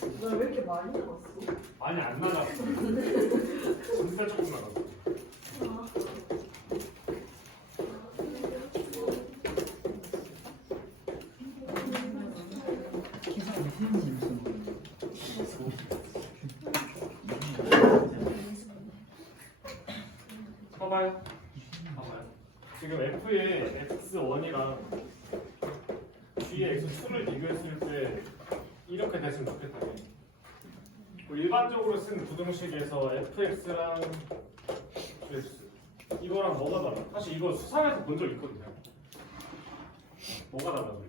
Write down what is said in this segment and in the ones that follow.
너 왜 이렇게 많이 나갔어? 많이 안 나갔어. 진짜 조금 나갔어. 봐봐요. 지금 F의 X1이랑 G의 X2를 비교했을 때 이렇게 됐으면 좋겠다. 일반적으로 쓰는 부등식에서 fx랑 gx 이거랑 뭐가 달라? 사실 이거 수상에서 본 적 있거든요. 뭐가 달라요?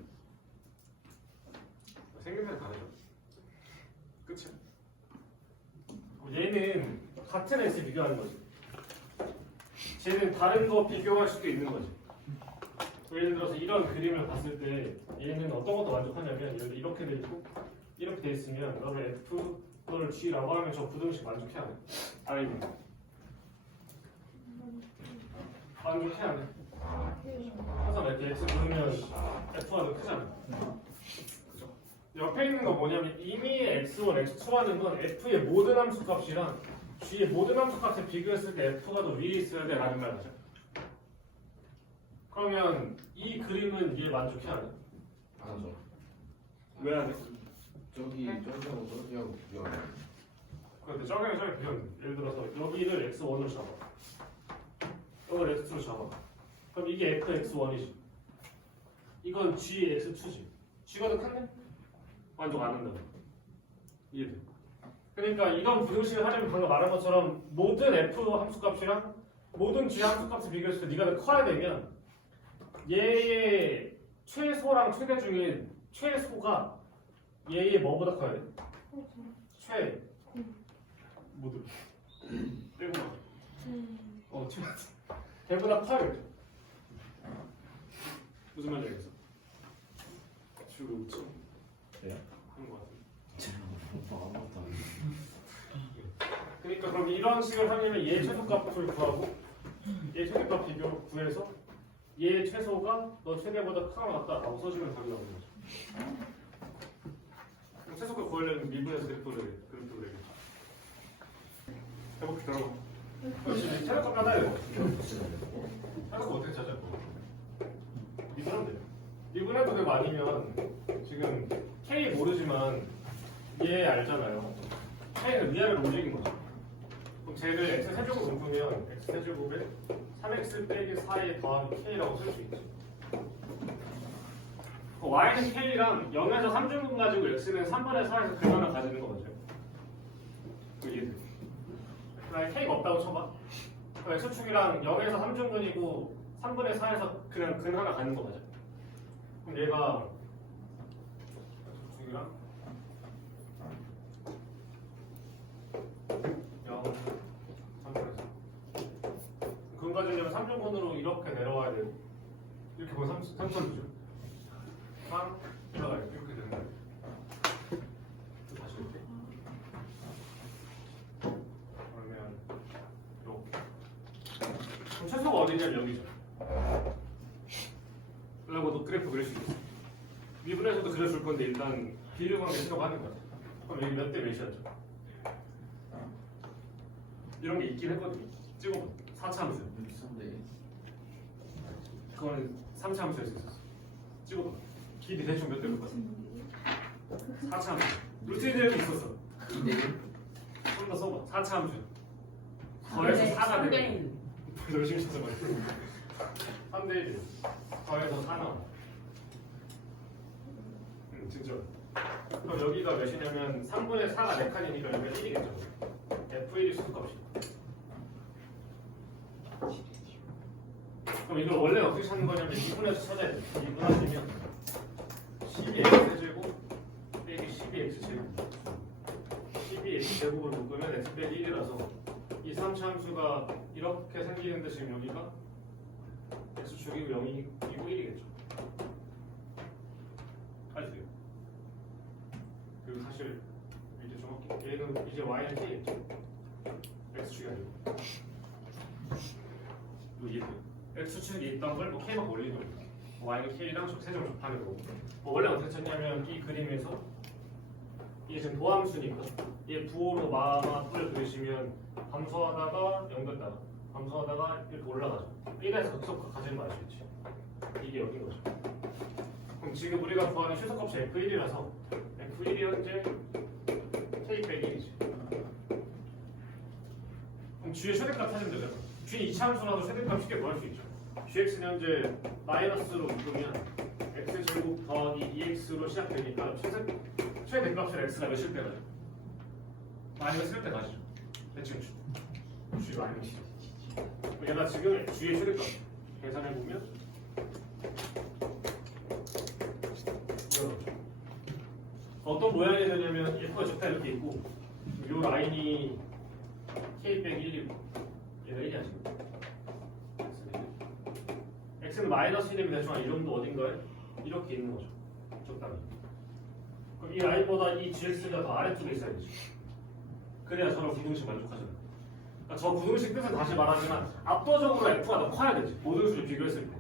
생김새는 다르죠. 그치? 얘는 같은 x에 비교하는 거지. 쟤는 다른 거 비교할 수도 있는 거지. 예를 들어서 이런 그림을 봤을 때 얘는 어떤 것도 만족하냐면 이렇게 돼 있고 이렇게 돼 있으면 그러면 f 를 g라고 하면 저 부등식 만족해야 돼. 아니면 만족해야 돼. 항상 이렇게 x 부르면 f가 더 크잖아. 그죠? 옆에 있는 거 뭐냐면 이미 x1, x2라는 건 f의 모든 함수 값이랑 g의 모든 함수 값에 비교했을 때 f가 더 위에 있어야 돼 라는 말이죠. 그러면 이 그림은 얘 만족해야 돼? 안 하죠. 왜 안 해? 저기하고 저기하고 비교하면 그런데 저기랑 저기 비교하면 예를 들어서 여기를 x1으로 잡아. 이걸 x2로 잡아. 그럼 이게 fx1이지. 이건 gx2지. g가 더 큰데? 만족 안 한다. 이해돼? 그러니까 이런 부등식을 하려면 방금 말한 것처럼 모든 f 함수값이랑 모든 g 함수값을 비교했을 때 네가 더 커야 되면 얘의 최소랑 최대 중에 최소가 얘의 뭐보다 커야 돼? 최 모두 빼고만 최 걔보다 커야 돼. 무슨 말인지 알겠어? 주로 웃지? 네. 하는 거 같아. 그러니까 그럼 이런 식을 하려면 얘 최소값을 구하고 얘 최대값 비교 구해서 얘 최소가 너 최대보다 크거나 같다라고 써주면 답이 나오는 거죠. 그럼 최소값 구하려면 미분에서 그래프를 그리겠죠. 해볼게 들어봐. 그렇지. 최대값 받아야 돼. 최대값 어떻게 찾아? 미분하면 돼. 미분해도 되고 아니면 지금 K 모르지만 얘 알잖아요. K는 위아래로 움직인 거죠. 그럼 쟤를 x 세제곱 묶으면 x 세제곱에 3x 빼기 4에 더하기 k라고 쓸 수 있지. y는 k랑 0에서 3중분 가지고 x는 3분의 4에서 근 하나 가지는 거죠. 이해돼? 만약에 k가 없다고 쳐봐. 그럼 x축이랑 0에서 3중분이고 3분의 4에서 그냥 근 하나 가는 거 맞아. 그럼 얘가 x축이랑 0, 3분의 4. 근 가지려면 3중분으로 이렇게 내려와야 되고 이렇게 보면 3천이죠. 3, 올라가요. 이렇게 되는 거예요. 다시 이렇게. 그러면 이렇게. 그럼 최소가 어디냐면 여기죠. 그리고 너 그래프 그릴 수 있어. 미분에서도 그려줄 건데 일단 비례관계 생각하는 거야. 그럼 여기 몇 대 몇이었죠? 이런 게 있긴 했거든요. 찍어봐. 4차 함수. 비싼데. 그거는 3차 함수에서 있었어. 찍어봐. 길이 대충 몇 대일 거야? 4차 함수. 루트 1도 있었어. 2대1? 좀 더 써봐. 4차 함수. 더해서 4가 돼. 열심히 찾아봐. 3대 1. 더해서 4 나와. 진짜. 그럼 여기가 몇이냐면 3분의 4가 4칸이니까 여기가 1이겠죠. F1이 수값이. 그럼 이걸 원래 어떻게 찾는 거냐면 2분에서 찾아야 돼. 2분 하시면 12x제곱 빼기 12x제곱 12x제곱을 묶으면 x 빼기 1이라서 이 3차 함수가 이렇게 생기는데 지금 여기가 x축이고 0이고 1이겠죠. 알죠? 그리고 사실 이제 정확히 얘는 이제 y는 k겠죠. x축이 아니고 이해돼요? x축이 있던 걸 뭐 k만 올리는 거예요. y는 k랑 세점 접하는 거고 원래 어떻게 쳤냐면 이 그림에서 이게 지금 도함수니까 얘 부호로 마음을 그리시면 감소하다가 0 됐다가 감소하다가 이렇게 올라가죠. 1에서 극속 가지는 거 아시겠지? 이게 여기인 거죠. 그럼 지금 우리가 구하는 최소값이 F1이라서 F1이 현재 K 빼기 1이지. 그럼 G의 최대값 찾으면 되잖아. G 이차함수라도 최대값 쉽게 구할 수 있죠. GX는 현재 마이너스로 묶으면 X제곱 더하기 2X로 시작되니까 최대값을 X가 몇일 때 가죠? 마이너스 1때 가죠. 대칭 G 마이너스. 얘가 지금 G의 최대값 계산해보면 어떤 모양이 되냐면 F가 적다 이렇게 있고 이 라인이 K 빼기 1이고 얘가 1이야 지금. X는 마이너스 1이면 대충 이 정도 어딘가에 이렇게 있는 거죠. 적당히. 그럼 이 라인보다 이 GX가 더 아래쪽에 있어야 되죠. 그래야 저런 구동식 만족하잖아요. 그러니까 저 구동식 뜻은 다시 말하지만 압도적으로 F가 더 커야 되지. 모든 수를 비교했을 때.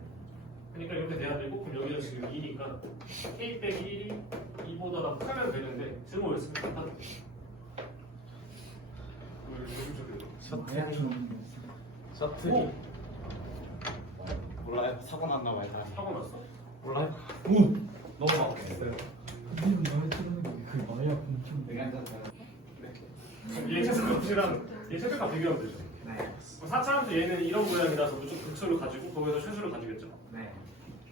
그러니까 이렇게 돼야 되고 그럼 여기는 지금 2니까 K 빼기 1이 2보다 더 크면 되는데 지금 왜 쓰면 똑같아? 셔틀이 몰라요? 사고 났나 봐요. 사람이. 사고 났어? 몰라요? 너무 아팠어요. 이름 마음에 드는 게 그 마야 공통 되게 앉아서. 얘 최소값이랑 얘 최대값 비교하면 되죠. 네. 4차함수 얘는 이런 모양이라서 무조건 극수를 가지고 거기서 최수를 가지겠죠. 네.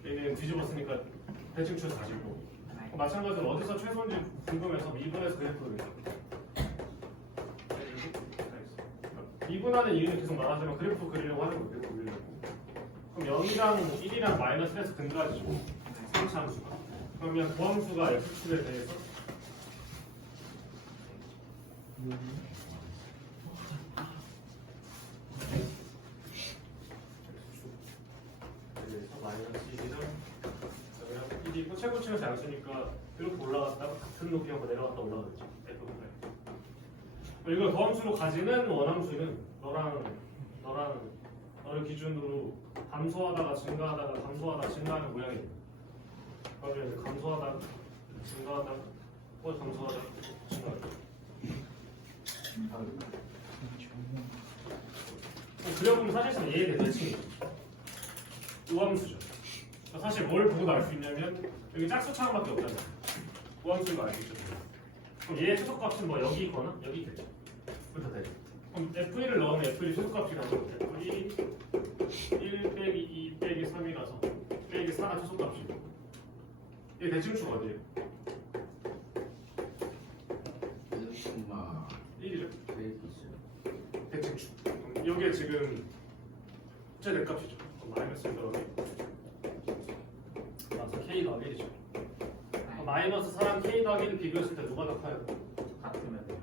얘는 뒤집었으니까 대칭 최수 가지고 마찬가지로 어디서 최소인지 궁금해서 미분해서 그래프를 그리죠. 미분하는 이유는 계속 말하지만 그래프 그리려고 하는 거예요. 그래프 그리려고. 그럼 0이랑 1이랑 마이너스 1에서 근가지고 3차함수가 그러면 도함수가 x축에 대해서 마이너스 1이랑 1이고 최고층에서 안 쓰니까 이렇게 올라갔다가 같은 높이하고 내려갔다 올라가겠죠. 이걸 도함수로 가지는 원함수는 너를 기준으로 감소하다가 증가하다가 감소하다가 증가하는 모양이에요. 그러면 이제 감소하다가 증가하다가 또 감소하다가 증가하다가 그려보면 사실상 얘에 대한 대칭이죠. 우함수죠. 사실 뭘 보고 알 수 있냐면 여기 짝수차함밖에 없잖아요. 우함수인 거 알 수 있죠. 그럼 얘의 최소값은 뭐 여기 있거나 여기 있겠죠. 부터 되죠. 그럼 F1을 넣으면 F1이 최소값이라고 F1 1 빼기 2 빼기 3이라서 빼기 4가 최소값이고 얘 대칭축 어디예요? 1이죠. 대칭축. 그럼 여기에 지금 최대값이죠. 마이너스 더하기 맞아 K 더하기 1이죠. 마이너스 4랑 K 더하기 1을 비교했을 때 누가 더 커요? 같으면 돼요.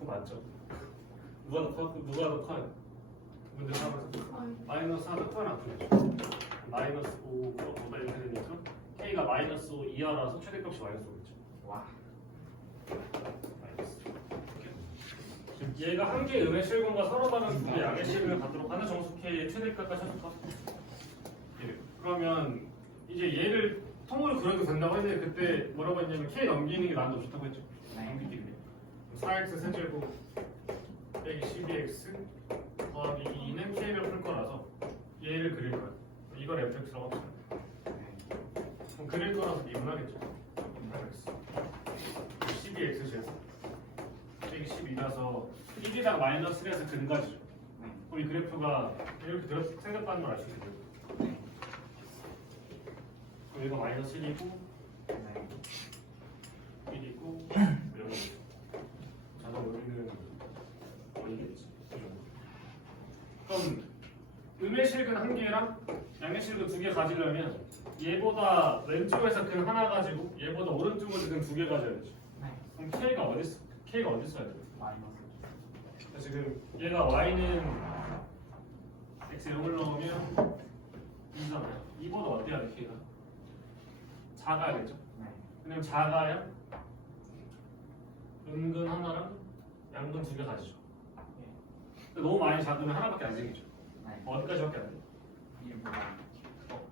그거 맞죠? 누가 더 커요? 문제 삼아서 마이너스 4가 커요 나쁘죠? 마이너스 5보다 이렇게 되니까 K가 마이너스 5 이하라서 최대값이 마이너스 5겠죠. 와. 마이너스. 지금 얘가 한 개의 음의 실근과 서로 다른 두 개의 양의 실근을 갖도록 하는 정수 K의 최대값과 최소값. 그러면 이제 얘를 통으로 그려도 된다고 했는데 그때 뭐라고 했냐면 K 넘기는 게 난이도 좋다고 했죠. 넘기기 4x 세제곱 빼기 12x 더하기 2는 K를 풀 거라서 얘를 그릴 거예요. 이걸 fx라고 합시다. 그럼 그릴 거라서 미분하겠죠. 12x 제곱 빼기 12라서 1이랑 마이너스 1에서 근가지죠. 그럼 이 그래프가 이렇게 생겼다는 걸 알 수 있어요. 그럼 이거 마이너스 1이고 1이고 여기 자동 여기는 이겠지. 그럼 음의 실근 한 개랑 양의 실근 두 개 가지려면 얘보다 왼쪽에서 근 하나 가지고 얘보다 오른쪽에서 근 두 개 가져야 되죠. 그럼 K가 어디 써야 돼요? 마이너스. 지금 얘가 Y는 X에 0을 넣으면 2잖아요. 2보다 어때야 돼 K가? 작아야겠죠? 왜냐면 작아야 음근 하나랑 양근 두 개 가지죠. 근데 너무 많이 작으면 하나밖에 안 생기죠. 어디까지밖에 안 돼?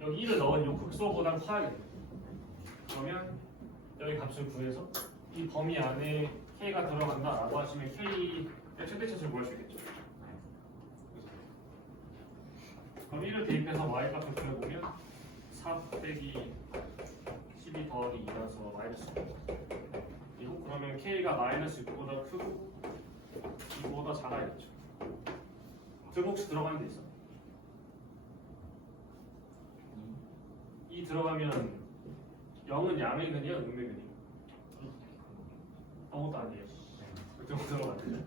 여기 1을 넣은 요 극소보다 커야겠네. 그러면 여기 값을 구해서 이 범위 안에 K가 들어간다라고 하시면 K의 최대치를 구할 수 있겠죠. 그럼 1을 대입해서 y 값을 구해보면 4 빼기 12 더하기 2라서 마이너스 9. 그리고 그러면 K가 마이너스 6보다 크고 2보다 작아야겠죠. 그 혹시 들어가는 데 있어? 2 들어가면 0은 양의근이야? 음의근이야? 아무것도 아니에요. 그렇게 들어가면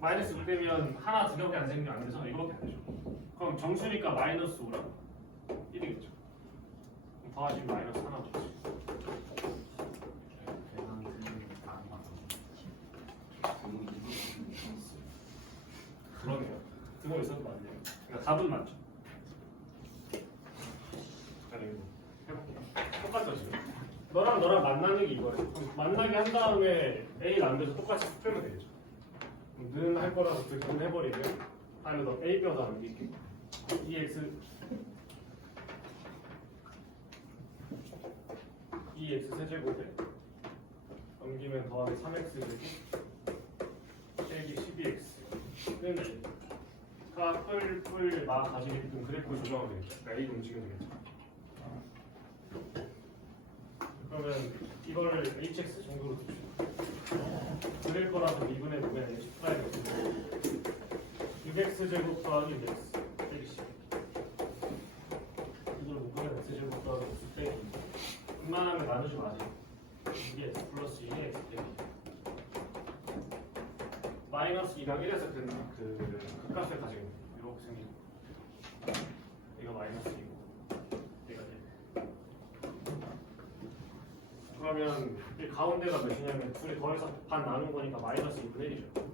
마이너스 6 되면 하나 두 개밖에 안 생기면 안 돼서 이거밖에 안 되죠. 그럼 정수니까 마이너스 5랑 1이겠죠. 그럼 더하시면 마이너스 하나 되죠. 그러네요. 그거 있어도 맞네요. 그러니까 답은 맞죠. 그리고 해볼게요. 똑같죠 지금. 너랑 만나는 게 이거예요. 만나게 한 다음에 A 남겨서 똑같이 풀면 되겠죠. 는 할 거라서 는 해버리면 이거 너 A 뼈다 남길게. EX 세제곱에 넘기면 더하기 3x 되고 빼기 12x 가 뿔 마 가지고 있던 그래프를 조정하면 되겠죠. 그러니까 A가 움직이면 되겠죠. 그러면 이걸 hx 정도로 그릴 거라서 미분의 보면 h 프라임 6x 제곱 더하기 6x 빼기 10 이걸 묶으면 x 제곱 더하기 x 빼기 웬만하면 나누지 마세요. 이게 x 플러스 2에 x 빼기 마이너스 2랑 1에서 그 값을 가지고 이렇게 생기고 이거 마이너스 2고 얘가 돼. 그러면 이 가운데가 몇이냐면 둘이 더해서 반 나눈 거니까 마이너스 2분의 1이죠.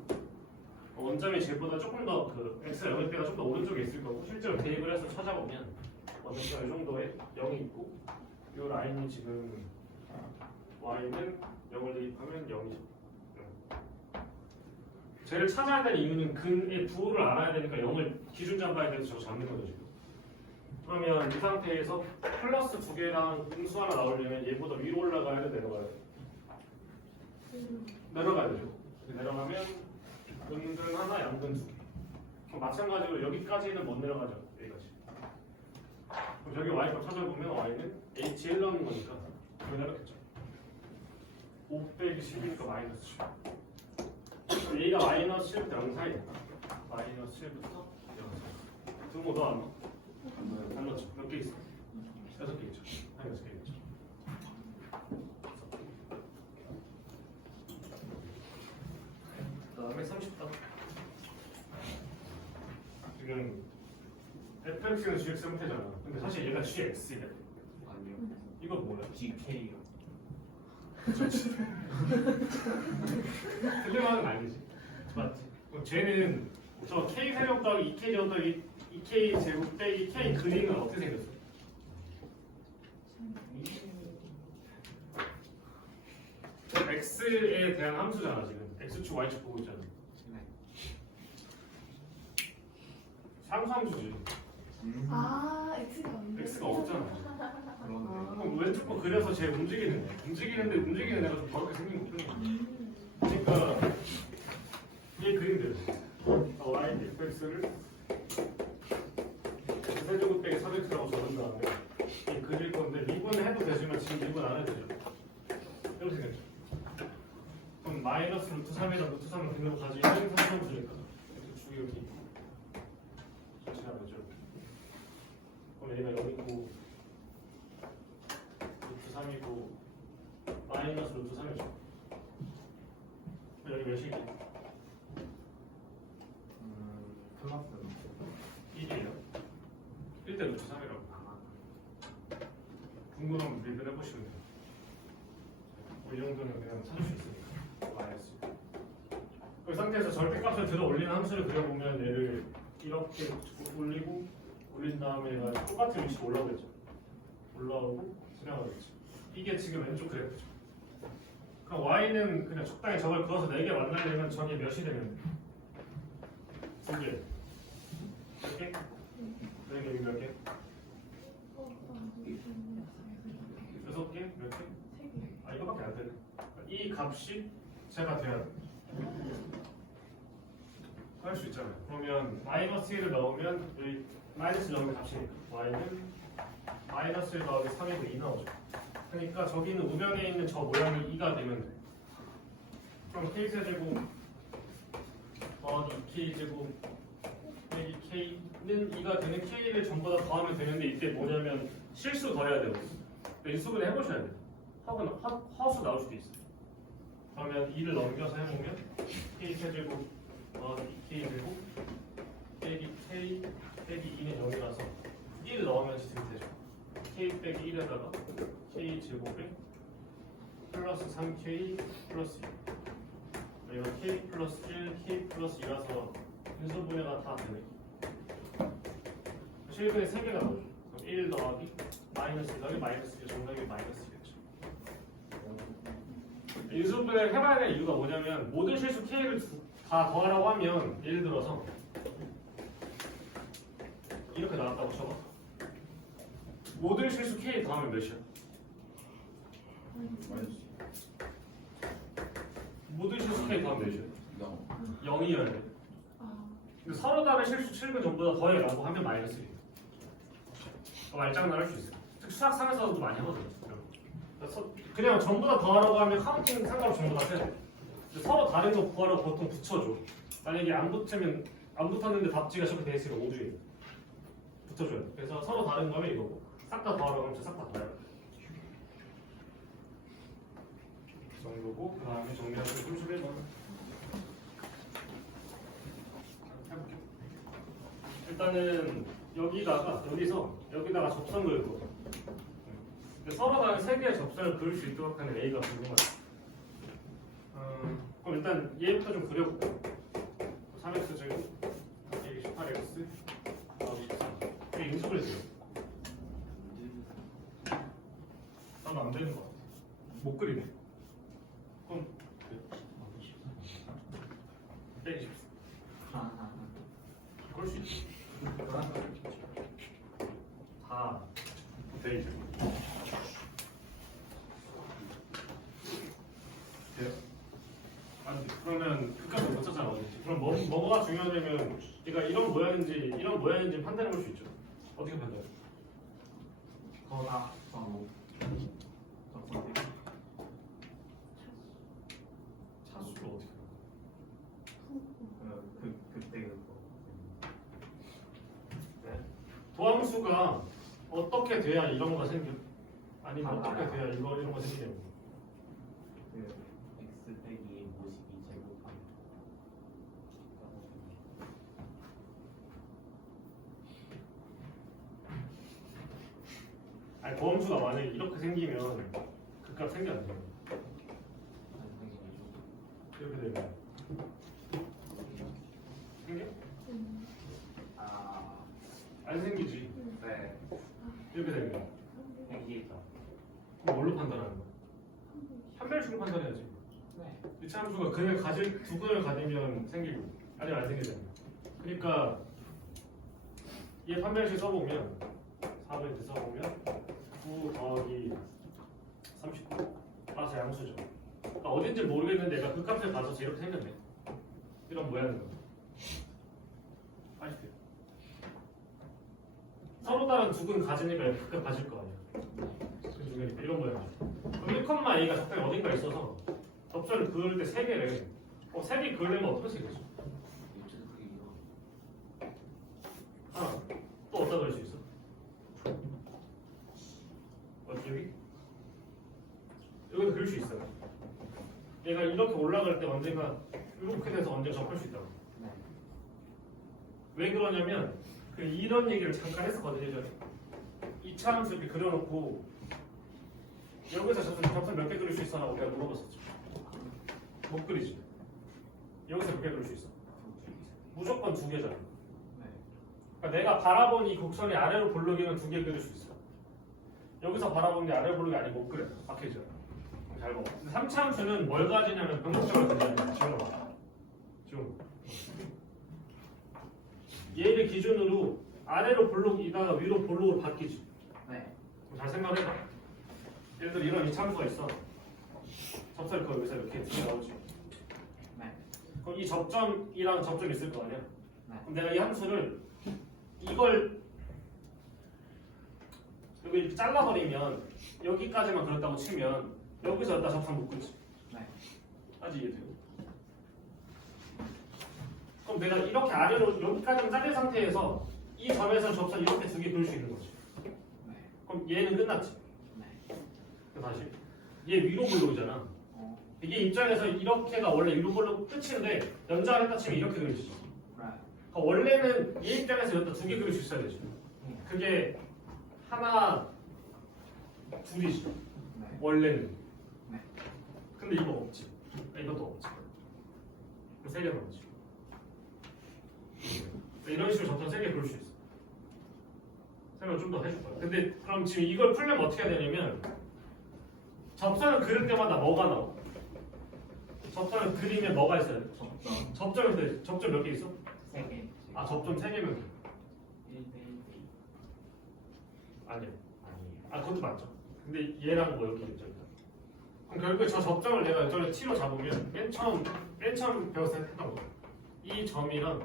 원점이 쟤보다 조금 더 그 x가 0일 때가 좀 더 오른쪽에 있을 거고 실제로 대입을 해서 찾아보면 원점이 이 정도의 0이 있고 이 라인이 지금 y는 0을 대입하면 0이죠. 쟤를 찾아야 될 이유는 근의 부호를 알아야 되니까 0을 기준 잡아야 돼서 저거 잡는 거죠 지금. 그러면 이 상태에서 플러스 2개랑 음수 하나 나오려면 얘보다 위로 올라가야 돼 내려가야 돼? 내려가야 되죠. 내려가면 음근 하나 양근 2개. 그럼 마찬가지로 여기까지는 못 내려가죠. 여기까지. 그럼 여기 y값 찾아보면 y는 h1 넣는 거니까 여기 내려갔죠. 5 빼기 10이니까 마이너스 10. 그럼 얘가 마이너스 7부터 0 사이니까 마이너스 7부터 0 사이. 등호 더 안 넣어? 안 넣었죠. 몇 개 있어? 6개 있죠. 한 6개 있죠. 그 다음에 30번. 지금 fx는 gx 형태잖아. 근데 사실 얘가 gx야. 아니요. 이건 뭐야? GK요. 틀림하는 건 아니지. 맞지? 그럼 쟤는 저 k 세력 더하기 2k 제곱 더하기 2k 제곱 빼기 k 근이는 어떻게 생겼어? x에 대한 함수잖아 지금. x축 y축 보고 있잖아. 상수함수지. 아, X가 없네. x가 없잖아. 그러네. 그럼 왼쪽 거 그려서 쟤 움직이는 거야. 움직이는 애가 좀 더럽게 생긴 거 뿐이야. 그러니까 이 그림들 y fx를 세제곱 빼기 400라고 적은 다음에 이 그릴 건데 미분을 해도 되지만 지금 미분 안 해도 되죠. 이렇게 생겼죠. 그럼 마이너스 루트 3에다 루트 3을 그대로 가지고 있는 상수함수니까 이렇게 주기 여기 같이 나오죠. 그럼 얘가 여기 있고 루트 3이고 마이너스 루트 3이죠. 여기 몇이지? 플러스 1이에요. 1대 루트 3이라고. 궁금하면 미분 해보시면 돼요. 이 정도는 그냥 찾을 수 있으니까. 마이너스. 그 상태에서 절대값을 들어 올리는 함수를 그려보면 얘를 이렇게 올린 다음에 얘가 똑같은 위치로 올라오겠죠. 올라오고 지나가겠죠. 이게 지금 왼쪽 그래프죠. 그럼 y는 그냥 적당히 저걸 그어서 4개 만나려면 저게 몇이 되면 2개. 몇 개? 4개 몇 개? 6개? 몇 개? 아 이거밖에 안 되네. 이 값이 제가 돼야 돼. 할 수 있잖아요. 그러면 마이너스 1을 넣으면 여기 마이너스 넣으면 값이니까 y는 마이너스 1 더하기 3이고 2 나오죠. 그러니까 저기는 우변에 있는 저 모양이 2가 되면 돼. 그럼 k세제곱 더하기 2k제곱 빼기 k는 2가 되는 k를 전부 다 더하면 되는데 이때 뭐냐면 실수 더해야 돼요. 인수분해 해보셔야 돼요. 허수 나올 수도 있어요. 그러면 2를 넘겨서 해보면 k세제곱 더하기 2k제곱 빼기 k 빼기 2는 0이라서 1을 넣으면 지금 되죠. k 빼기 1에다가 k제곱에 플러스 3k 플러스 2 이거 k 플러스 1, k 플러스 2라서 인수분해가 다 되네. 실근에 3개가 나오죠. 그럼 1 더하기 마이너스 1 더하기 마이너스 1 정답이 마이너스겠죠. 인수분해를 해봐야 될 이유가 뭐냐면 모든 실수 k를 다 더하라고 하면 예를 들어서 이렇게 나왔다고 쳐봐. 모든 실수 k 더하면 몇이야? 마이너스 모든 실수 k 더하면 몇이야? 0. 0이어야 돼. 아, 근데 서로 다른 실수 7근 전부 다 더해라고 하면 마이너스 1. 말장난 할 수 있어요. 특히 수학상에서도 많이 하거든요. 그냥 전부 다 더하라고 하면 카운팅 상관없이 전부 다 세. 서로 다른 거 구하라고 보통 붙여줘. 만약에 안 붙으면 안 붙었는데 답지가 저렇게 돼 있으면 5주예요. 붙여줘야 돼. 그래서 서로 다른 거면 이거고 싹 다 더하라고 하면 싹 다 더해요. 그 정도고 그 다음에 정리하면 31번. 일단은 여기다가 접선 그을 거. 서로 다른 세 개의 접선을 그릴 수 있도록 하는 A가 궁금하다. 그럼 일단 얘부터 좀 그려볼게요. 3x 제곱 여기 18x 더하기 13. 이게 인수분해 돼요. 나도 안 되는 거 같아. 못 그리네. 그럼 빼기 14. 그럴 수 있지. 다 베이즈. 돼요? 아니 그러면 끝까지 못 찾잖아 어딘지. 그럼 뭐가 중요하냐면 얘가 이런 모양인지 판단해 볼 수 있죠. 어떻게 판단해? 거다 차수를 어떻게 판단해? 그때 그거 도함수가 어떻게 돼야 이런 거가 생겨? 아니면 어떻게 돼야 이런 거 생기냐고. 그 x 빼기 52 제곱하면 아니 도함수가 만약에 이렇게 생기면 그 값 생겨 안 돼? 이렇게 되면 생겨? 안 생기지. 네 이렇게 되면 생기죠. 그럼 뭘로 판단하는 거야? 판별식으로 판단해야지. 네 이차함수가 근을 가질 두 근을 가지면 생기고 아니면 안 생기잖아. 그러니까 얘 판별식 써보면 4번째 써보면 9 더하기 39 따라서 양수죠. 그러니까 어딘지 모르겠는데 내가 그 값을 가져서 이렇게 생겼네. 이런 모양인 거야. 아시죠? 서로 다른 두 근 가지니까 그 값 가질 거 아니야. 그 중이니까 이런 모양이죠. 그럼 1,a가 적당히 어딘가 있어서 접선을 그을 때 3개를 3개 그으려면 어떻게 생기죠? 하나 또 어디다 그릴 수 있어? 어디 여기? 여기도 그릴 수 있어요. 얘가 이렇게 올라갈 때 언젠가 이렇게 돼서 언제 접할 수 있다고. 왜 그러냐면 이런 얘기를 잠깐 했었거든요 예전에. 2차 함수 이렇게 그려놓고 여기서 접선 몇 개 그릴 수 있어? 라고 내가 물어봤었죠. 못 그리지. 여기서 몇 개 그릴 수 있어? 무조건 2개잖아. 그러니까 내가 바라본 이 곡선이 아래로 볼록이면 2개 그릴 수 있어. 여기서 바라본 게 아래로 볼록이 아니고 못 그려. 박혀져. 잘 봐. 3차 함수는 뭘 가지냐면 변곡점을 가지냐. 지금 봐. 지금. 얘를 기준으로 아래로 볼록이다가 위로 볼록으로 바뀌지. 네 잘 생각해봐. 예를 들어 이런 이차함수가 있어. 접선이 그 여기서 이렇게 두 개 나오지. 네. 그럼 이 접점이랑 접점이 있을 거 아니야? 네. 그럼 내가 이 함수를 이걸 여기 이렇게 잘라버리면 여기까지만 그렸다고 치면 여기서 여기다 접선 묶을지. 네. 아직 이해돼요? 그럼 내가 이렇게 아래로 여기까지만 잘린 상태에서 이 점에서 접선 이렇게 두 개 그릴 수 있는 거지. 네. 그럼 얘는 끝났지. 네. 그럼 다시 얘 위로 볼록이잖아. 이게 입장에서 이렇게가 원래 위로 볼록 끝인데 연장을 했다 치면 이렇게 그릴 수 있어. right. 그러니까 원래는 얘 입장에서 여기다 두 개 그릴 수 있어야 되지. 그게 하나, 둘이지. 네. 원래는. 네. 근데 이거 없지. 이것도 없지. 세 개는 없지. 이런 식으로 접선 세 개 그릴 수 있어. 설명 좀 더 해줄 거야. 근데 그럼 지금 이걸 풀려면 어떻게 해야 되냐면 접선을 그릴 때마다 뭐가 나와? 접선을 그리면 뭐가 있어야 돼? 접점이 돼. 접점 몇 개 있어? 3개. 아 접점 3개면 돼. 1대1. 아니요. 아 그것도 맞죠. 근데 얘랑 뭐 여기 있죠. 그럼 결국에 저 접점을 내가 저를 t로 잡으면 맨 처음 배웠을 때 했던 거. 이 점이랑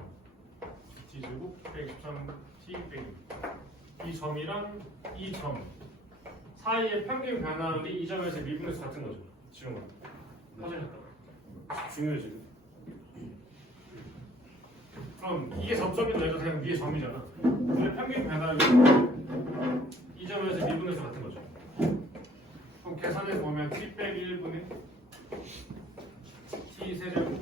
t 제곱 123t 빼기 이 점이랑 이 점 사이의 평균 변화율이 이 점에서 미분에서 같은 거죠. 지금 확인했다. 중요해 지금. 그럼 이게 접점인데 이거 그냥 위에 점이잖아. 왜 평균 변화율이 이 점에서 미분에서 같은 거죠. 그럼 계산해 보면 t 빼기 1분의 t 세제곱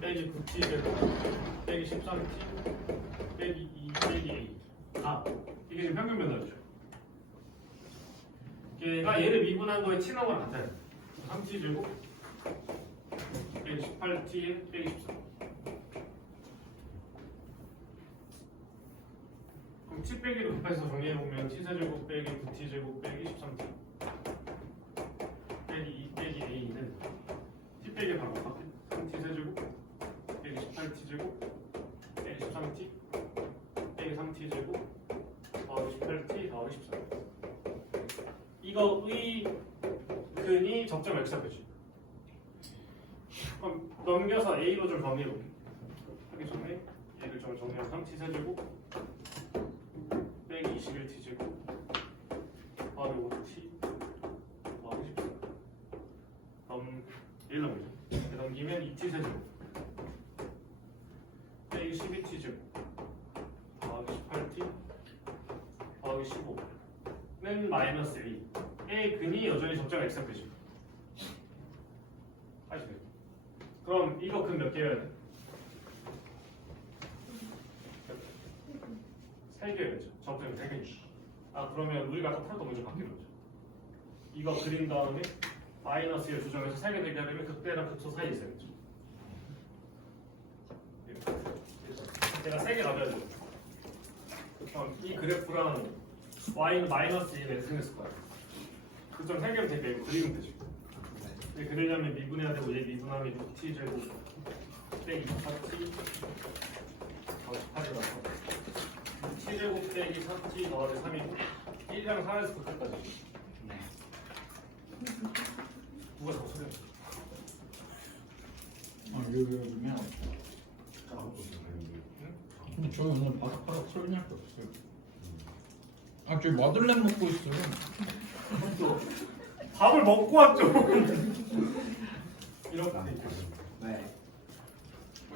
빼기 9t 제곱 빼기 13t 빼기 2 빼기 a. 아 이게 지금 평균 변화율이죠. 얘가 얘를 미분한 거에 t너가 같아요. 3t 제곱 빼기 18t에 빼기 14. 그럼 t 빼기를 급해서 정리해보면 t 세제곱 빼기 9t 제곱 빼기 13t 빼기 2 빼기 a는 t 빼기 바꿔 3t 세제곱 빼기 18t 제곱 빼기 13t 빼기 3t 제곱 더하기 18t 더하기 14. 이거 의 근이 접점 x 앞이지. 그럼 넘겨서 a로 좀 정리해볼게. 하기 전에 얘를 좀 정리하면 3t 세제곱 빼기 21t 제곱 더하기 5t 더하기 14. 얘를 넘기죠. 넘기면 2t 세제곱 빼기 12t 제곱 더하기 18t 더하기 15는 마이너스 a. 의 근이 여전히 접점 x 앞이지. 아시겠죠? 그럼 이거 근 몇 개여야 돼? 3개였죠. 접점이 3개지. 아 그러면 우리가 아까 풀었던 문제 바뀌는 거죠. 이거 그린 다음에 마이너스에 조정해서 3개 되게 하려면 극대랑 극소 사이에 있어야죠. 내가 3개 가져야 돼. 그럼 이 그래프랑 y는 마이너스 1에 생겼을 거야. 그점 3개면 되게 이거 그리면 되지. 근데 그러려면 미분해야 되고 얘 미분하면 6t 제곱 빼기 4t 더하기 18이라서 t 제곱 빼기 4t 더하기 3이고 1이랑 4에서 극까지. 네. 누가 더 소리야? 여기 보면 근데 저 오늘 바삭바삭 설명할 게 없어요. 아 저기 마들렌 먹고 있어요. 또 밥을 먹고 왔죠. 이렇게 돼 있죠. 네.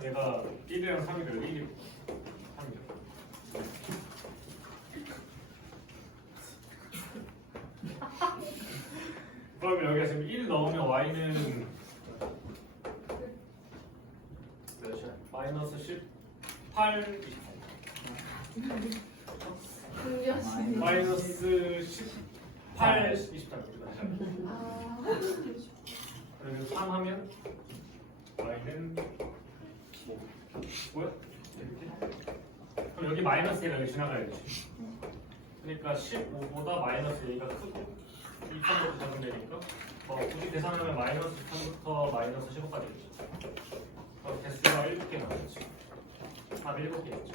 얘가 1이랑 3이래요. 1이 3이요. 그러면 여기가 지금 1 넣으면 y는 몇이야? 마이너스 18 공유하시네. 마이너스 18 23 아, 그러면 3 하면 y는 5 뭐야? 그럼 여기 마이너스 A가 여기 지나가야지. 그러니까 15보다 마이너스 A가 크고 2편부터 잡으면 되니까 굳이 계산하면 마이너스 2편부터 마이너스 15까지 있지. 그럼 개수가 7개 나오겠지. 답 7개였지.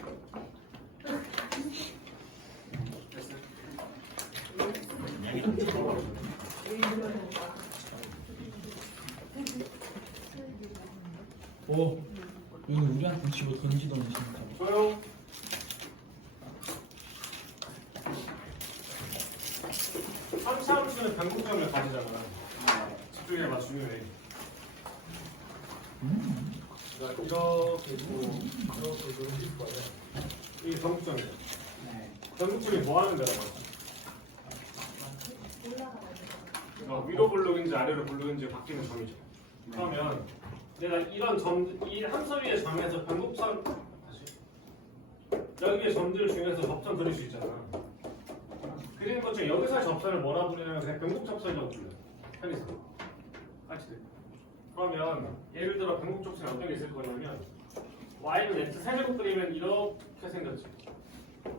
됐어. 왜 이러는 거야? 오 여기 우리한테 집어 던지더니 진짜. 조용. 삼차함수는 변곡점을 가지잖아. 집중해봐, 중요해. 그러니까 이렇게 있고 이렇게 있을 거예요. 이게 변곡점이에요. 네. 변곡점이 뭐 하는 데라고 하죠? 올라가야 돼. 그러니까 위로 블록인지 아래로 블록인지 바뀌는 점이죠. 그러면 내가 이런 점, 이 함수 위의 점에서 변곡점 다시 여기의 점들 중에서 접선 그릴 수 있잖아. 그리는 것 중에 여기서의 접선을 뭐라 부르냐면 그냥 변곡 접선이라고 불러요. 편의상. 같이 돼. 그러면 예를 들어 변곡 접선이 어떤 게 있을 거냐면 y는 x 세제곱 그리면 이렇게 생겼지.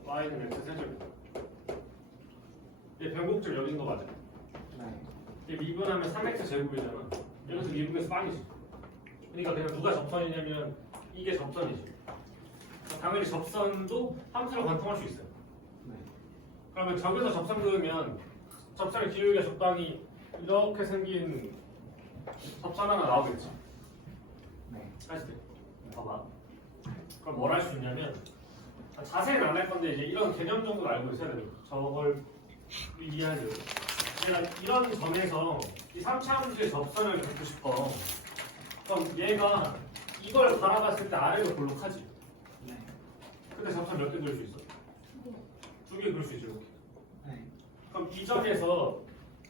y는 x 세제곱. 얘 변곡점 여기인 거 맞아? 네. 얘 미분하면 3x 제곱이잖아. 여기서 미분해서 빵이지. 그러니까 그냥 누가 접선이냐면 이게 접선이지. 당연히 접선도 함수로 관통할 수 있어요. 네. 그러면 저기서 접선 그으면 접선의 기울기가 적당히 이렇게 생긴 접선 하나 나오겠지. 네. 알지? 봐봐. 그럼 뭘 할 수 있냐면 자세히는 안 할 건데 이제 이런 개념 정도 알고 있어야 돼요. 저걸 이해하죠. 내가 이런 점에서 이 3차 함수의 접선을 갖고 싶어. 그럼 얘가 이걸 바라봤을 때 아래로 볼록하지. 네. 근데 접선 몇 개 그릴 수 있어? 두 개 그릴 수 있죠. 이렇게. 네. 그럼 이 점에서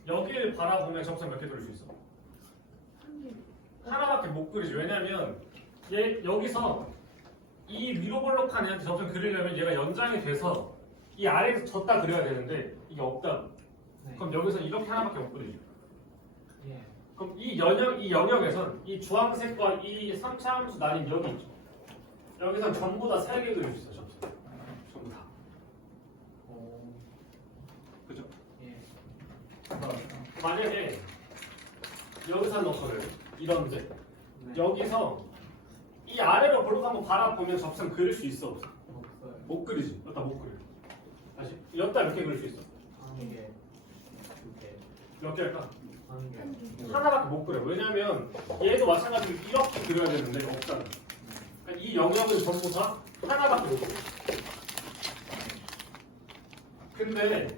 여기를 바라보면 접선 몇 개 그릴 수 있어? 하나밖에 못 그리지. 왜냐면 얘 여기서 이 위로 볼록한 애한테 접선 그리려면 얘가 연장이 돼서 이 아래에서 졌다 그려야 되는데 이게 없다. 네. 그럼 여기서 이렇게 하나밖에 못 그리지. 예. 그럼 이 영역에선 이 주황색과 이 3차 함수 나뉜 여기 있죠. 여기선 전부 다 3개 그릴 수 있어. 접선. 전부 다. 오. 그죠? 예. 만약에 여기서 넣고를 이런데 네. 여기서 이 아래로 볼록 한번 바라보면 접선 그릴 수 있어 없어? 없어요. 못 그리지. 여기다 못 그려. 다시 여기다 몇 개 그릴 수 있어? 한 개. 두 개. 몇 개 할까? 한 개. 하나밖에 못 그려. 왜냐면 얘도 마찬가지로 이렇게 그려야 되는데 없잖아. 그러니까 이 영역은 전부 다 하나밖에 못 그려. 근데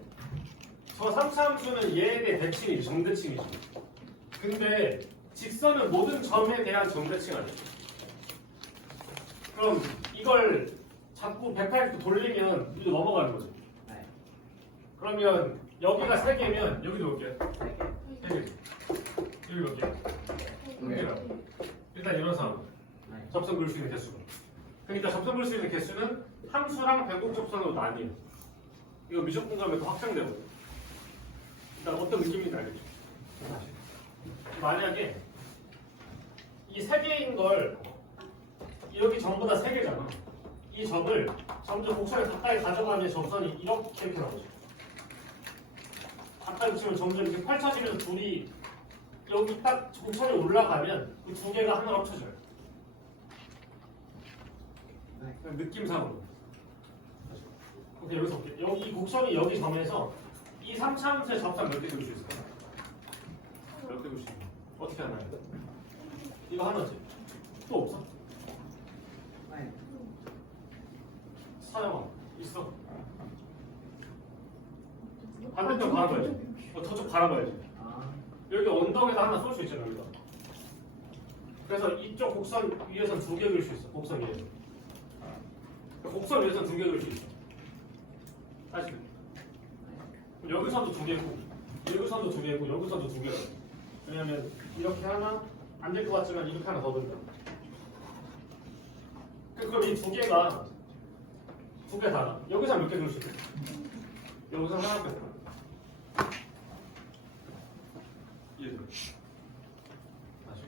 저 3차 함수는 얘에 대해 대칭이지, 정대칭이지. 근데 직선은 모든 점에 대한 정대칭 아니야. 그럼 이걸 자꾸 180도 돌리면 이거 넘어가는 거지. 네. 그러면 여기가 3개면 여기도 몇 개? 네 개. 3개. 여기 몇 개? 네. 일단 이런 상황. 네. 접선 그릴 수 있는 개수가. 그러니까 접선 그릴 수 있는 개수는 함수랑 변곡 접선으로 나뉘어요. 이거 미적분 가면 더 확장되거든요. 일단 어떤 느낌인지 알겠죠? 다시. 만약에 이 3개인 걸 여기 전부 다 3개잖아. 이 점을 점점 곡선에 가까이 가져가면 접선이 이렇게 나오죠. 가까이 붙이면 점점 이렇게 펼쳐지면서 둘이 여기 딱 곡선이 올라가면 그 두 개가 하나로 합쳐져요. 네. 그냥 느낌상으로. 오케이, 여기서 볼게요. 여기 곡선이 여기 점에서 이 3차 함수의 접선 몇 개 그릴 수 있을까요? 몇 개 그릴 수 있나요? 어떻게 하나요? 이거 하나지? 또 없어? 네. 사정아 있어. 반대쪽 바라봐야지. 저쪽 바라봐야지. 아. 여기 언덕에다 하나 쏠 수 있잖아, 여기다. 그래서 이쪽 곡선 위에선 2개 그릴 수 있어. 곡선 위에서. 곡선 위에선 2개 그릴 수 있어. 다시. 그럼 여기서도 2개고, 여기서도 2개고, 여기서도 2개가. 왜냐면 이렇게 하나 안 될 것 같지만 이렇게 하나 더 든다. 그럼 이 2개가 2개 다. 여기서 몇 개 그릴 수 있어? 여기서 하나 빼. 이해돼? 다시.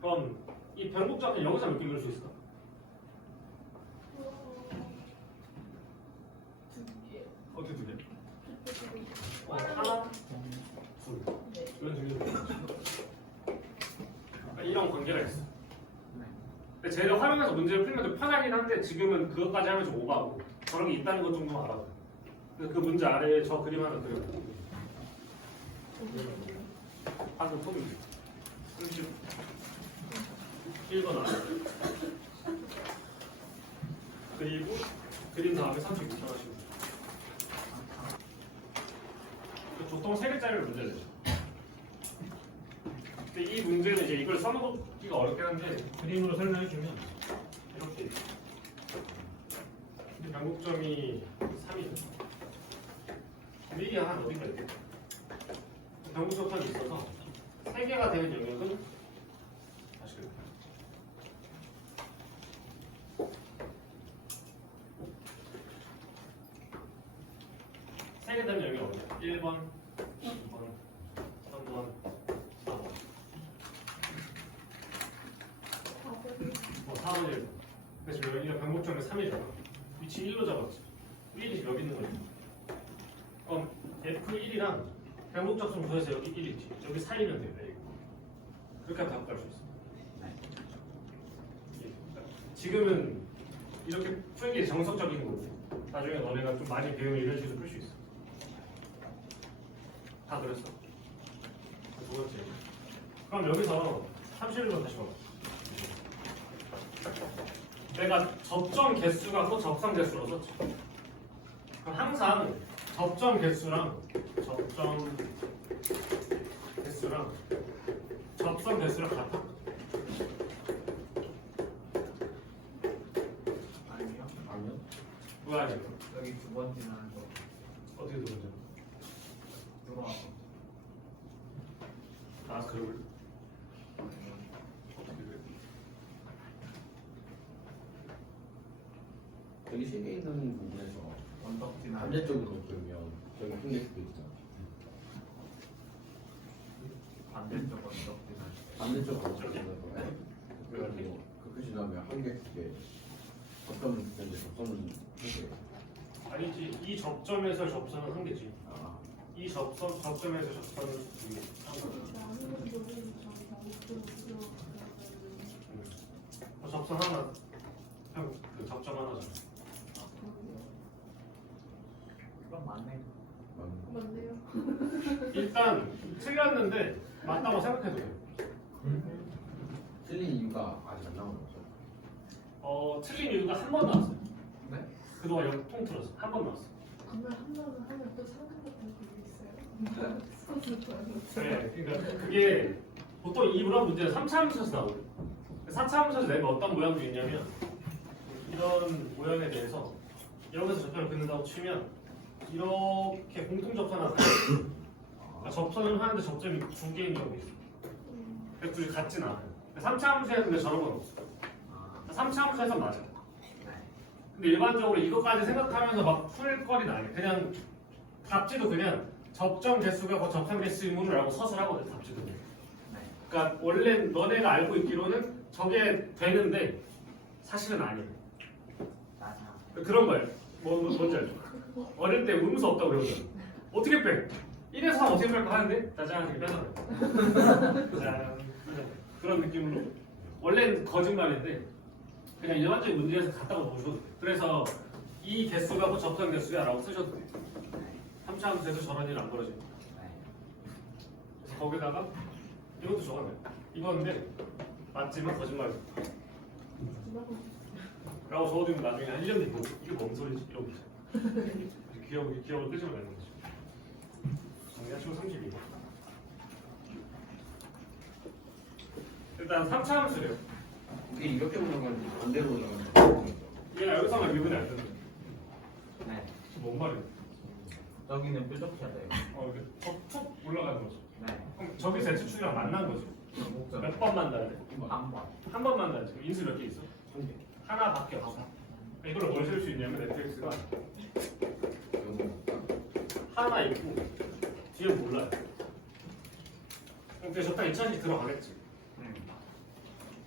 그럼 이 변곡점은 여기서 몇 개 그릴 수 있을까? 어떻게 2개? 하나, 둘. 이런 중에 이런 관계가 있어. 네. 근데 쟤를 활용해서 문제를 풀면 좀 편하긴 한데 지금은 그것까지 하면 좀 오버하고 저런 게 있다는 것 정도만 알아. 그래서 그 문제 아래에 저 그림 하나 그려. 방금 소리. 1번 안에. 그리고 그린 다음에 36 하시면 돼요. 보통 3개짜리를 문제 내죠. 근데 이 문제는 이제 이걸 써먹기가 어렵긴 한데 그림으로 설명해주면 이렇게 근데 변곡점이 3이죠. 1이 한 어디가 있대? 변곡점이 있어서 3개가 되는 영역은 아시겠나요? 세개 되는 영역이 어디야? 1번, 2번, 3번, 4번. 4번 1번. 그래서 지금 여기가 변곡점이 3이잖아. 위치 1로 잡았지. 1이 여기 있는 거지. 그럼 F1이랑 변곡점 구해서 여기 1이지. 여기 4이면 돼요. 그렇게 하면 답 갈 수 있어. 지금은 이렇게 푸는 게 정석적인 거고 나중에 너네가 좀 많이 배우면 이런 식으로 풀 수 있어. 다 그랬어. 두 번째. 그럼 여기서 31번 다시 봐봐. 내가 접점 개수가 또 접선 개수로 썼지. 그럼 항상 접점 개수랑 접선 개수랑 같아? 아니요. 아니요? 뭐야 지금? 여기 두 번째 나는 거 어떻게 들어오죠? 누가 아 그걸 여기 3개 있는 부분에서 언덕진 안 반대쪽으로 돌면 저기 한 개 수도 있잖아. 반대쪽 언덕진 안 반대쪽 반대쪽으로 그래가지고 그 지나면 한 개, 두 개. 접점은 근데 접점은 세 개. 아니지. 이 접점에서 접선은 한 개지. 아, 이 접점에서 접선은 두 개. 접선 하나. 형, 그 접점 하나잖아. 그럼 맞네. 맞네. 일단 틀렸는데 맞다고 생각해도 돼. 틀린 이유가 아직 안 나온 거죠. 틀린 이유가 한 번 나왔어요. 네? 그동안 여기 통틀어서 한 번 나왔어. 정말 한 번은 하면 또 상관 같은 게 있어요. 선수 네, 그러니까 그게 보통 이런 문제는 3차 함수에서 나오거든. 4차 함수에서 내가 어떤 모양도 있냐면 이런 모양에 대해서 여기서 접선을 긋는다고 치면 이렇게 공통 접선하는 그러니까 접선을 하는데 접점이 두 개인 경우가 있어. 그래서 둘이 같진 않아요. 3차 함수에서 근데 저런 건 없어. 3차 함수에서 맞아. 근데 일반적으로 이것까지 생각하면서 막 풀 거리는 아니야. 그냥 답지도 그냥 접점 개수가 그 접선 개수임을 알고 서술하거든. 답지도 그냥. 그러니까 원래 너네가 알고 있기로는 저게 되는데 사실은 아니에요. 맞아. 그런 거예요. 뭔지 알죠? 어릴 때 음수 없다고 그러거든. 어떻게 빼? 1에서 3 어떻게 뺄까 하는데 짜잔 이렇게 빼잖아요. 짜잔. 그런 느낌으로 원래는 거짓말인데 그냥 일반적인 문제에서 갖다가 보셔도 돼요. 그래서 이 개수가 뭐 접선 개수야 라고 쓰셔도 돼요. 3차 함수에서 저런 일 안 벌어집니다. 그래서 거기다가 이것도 적었네. 이건데 맞지만 거짓말이야. 라고 적어두면 나중에 한 1년 뒤에 보고 이게 뭔 소리지? 이러고 있어. 기억을 끄집어 내는 거죠. 정리하시고 32. 일단 3차 함수래요. 이게 이렇게 보는 건지 반대로 보는 건지. 얘가 여기서만 미분이 안 되는 네. 뭔 말이야? 여기는 뾰족해야 돼요. 이렇게 툭 올라가는 거죠. 네. 그럼 저기 Z축이랑 만난 거죠. 목적 몇 번 만나야 돼? 한 번. 한 번 만나야지. 인수 몇 개 있어? 하나밖에 없어. 이걸 뭘 쓸 수 있냐면 fx가 하나 있고 뒤에 몰라요. 근데 적당히 2차식 들어가겠지.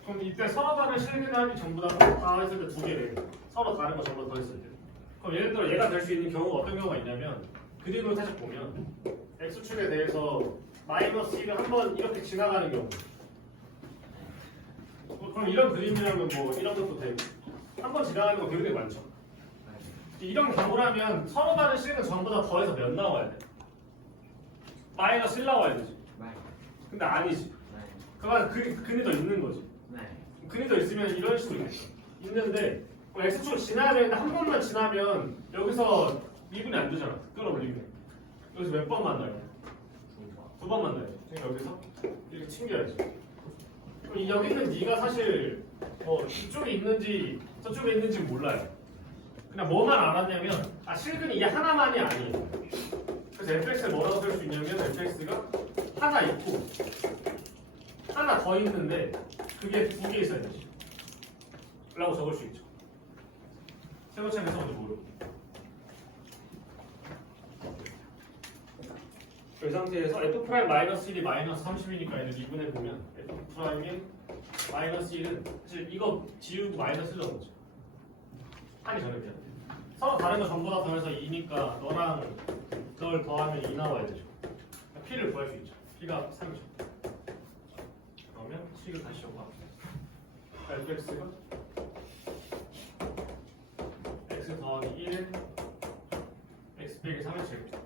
그럼 이때 서로 다른 실근 합이 전부 다 했을 때 두 개래. 서로 다른 거 전부 더 했을 때. 그럼 예를 들어 얘가 될 수 있는 경우가 어떤 경우가 있냐면 그림을 살짝 보면 x축에 대해서 마이너스 1을 한번 이렇게 지나가는 경우. 그럼 이런 그림이라면 뭐 이런 것도 되고 한 번 지나가는 거 굉장히 많죠. 이런 경우라면 서로 다른 실근 전부 다 더해서 몇 나와야 돼? 마이너스 1 나와야 되지. 네. 근데 아니지. 네. 그건 근이 더 있는 거지. 네. 그리도 있으면 이런 식으로 있는데 x축을 지나야 되는데 한 번만 지나면 여기서 미분이 안 되잖아. 끌어올리면 여기서 몇 번 만나요? 두 번 만나요. 그러니까 여기서 이렇게 튕겨야지. 그럼 여기 있는 네가 사실 이쪽에 있는지 저쪽에 있는지 몰라요. 그냥 뭐만 알았냐면 실근이 이게 하나만이 아니에요. 그래서 fx를 뭐라고 쓸 수 있냐면 fx가 하나 있고 하나 더 있는데 그게 두 개 있어야 되지 라고 적을 수 있죠. 세번째에서 먼저 모르고 그 상태에서 f'-1이 마이너스 30이니까 얘를 미분해 보면 f'-인 마이너스 1은 사실 이거 지우고 마이너스 1 적었죠. 하기 전에 그냥 서로 다른 거 전부 다 더해서 2니까 너랑 널 더하면 2 나와야 되죠. p를 구할 수 있죠. p가 3이죠. 그러면 식을 다시 적어봅시다. fx가 x 더하기 1 x 빼기 3의 제곱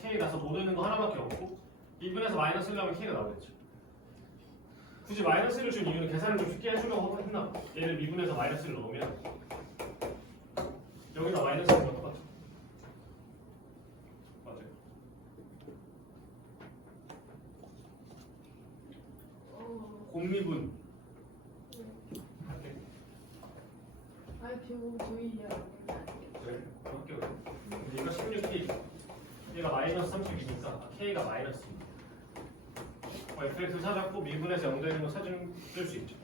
k 나서 못 되는 거 하나밖에 없고 2분에서 마이너스 1나오면 k가 나오겠죠. 굳이 마이너스 1을 준 이유는 계산을 좀 쉽게 해주려고 했나 봐. 얘를 미분해서 마이너스 1을 넣으면 여기다 마이너스 1과 똑같죠. 맞아요. 곱미분 할게. 아이 비오 조이야. 그래? 할게요. 근데 이거 16k 얘가 마이너스 32니까 k가 마이너스 2. fx를 찾았고 미분에서 0 되는 거 찾을 수 있죠.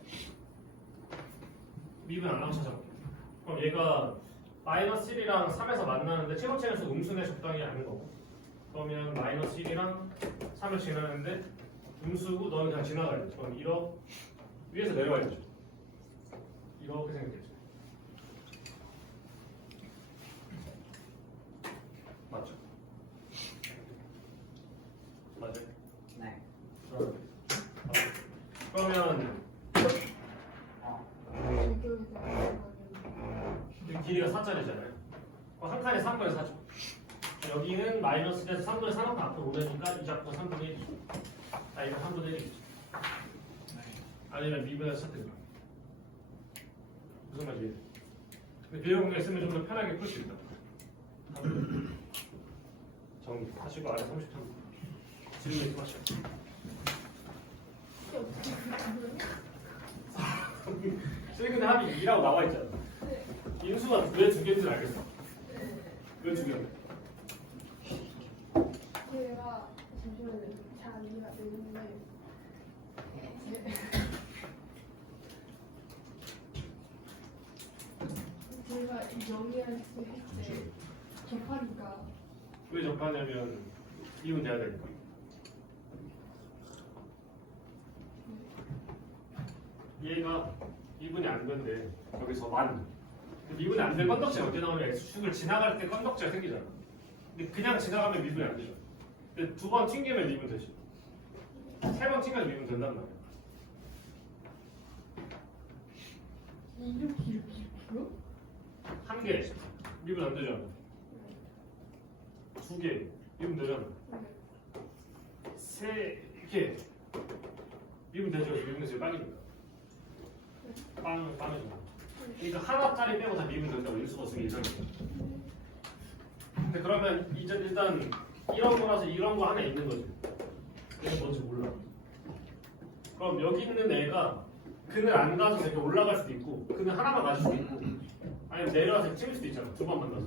미분 안 하고 찾아볼게요. 그럼 얘가 마이너스 1이랑 3에서 만나는데 최고체에서 음수네 적당히 아닌 거고 그러면 마이너스 1이랑 3을 지나는데 음수고 너는 그냥 지나가야 돼. 그럼 1억 위에서 내려와야 되죠. 이렇게 생각되죠. 맞죠? 맞아요? 네. 그러면 이 길이가 4짜리잖아요. 한 칸에 3분의 4죠. 여기는 마이너스 돼서 3분의 4만큼 앞으로 오르니까 이 작도 3분의 1이죠. 아 이거 3분의 1이죠. 아니면 미분해서 찾든가. 무슨 말이에요? 근데 비례 공개 쓰면 좀 더 편하게 풀 수 있다. 정리 하시고 아래 33. 질문 있으시죠? 이게 어떻게 그렇게 실근의 합이 2라고 나와 있잖아. 네. 인수가 왜 두 개인지 알겠어? 왜 두 개인데? 제가 잠시만요. 잘 이해가 되는데 제가 이 영희한테 했을 접하니까 왜 접하냐면 이분 돼야 되니까. 얘가 미분이 안 된대. 여기서 만. 미분이 안 된 건덕지가 어떻게 나오냐면 x축을 지나갈 때 건덕지가 생기잖아. 근데 그냥 지나가면 미분이 안 되죠. 근데 두 번 튕기면 미분 되지. 세 번 튕겨도 미분 된단 말이야. 이렇게요? 한 개 미분 안 되잖아. 두 개 미분 되잖아. 세 이렇게 미분 되죠. 미분에서 빵이니까. 빵이잖아. 그러니까 하나짜리 빼고 다 미분 된다고 일수가 없으면 이상이죠. 근데 그러면 이제 일단 이런 거라서 이런 거 하나 있는 거지. 얘는 뭔지 몰라. 그럼 여기 있는 애가 그늘 안 가서 이렇게 올라갈 수도 있고 그늘 하나만 가질 수도 있고 아니면 내려와서 찍을 수도 있잖아. 두 번 만나서.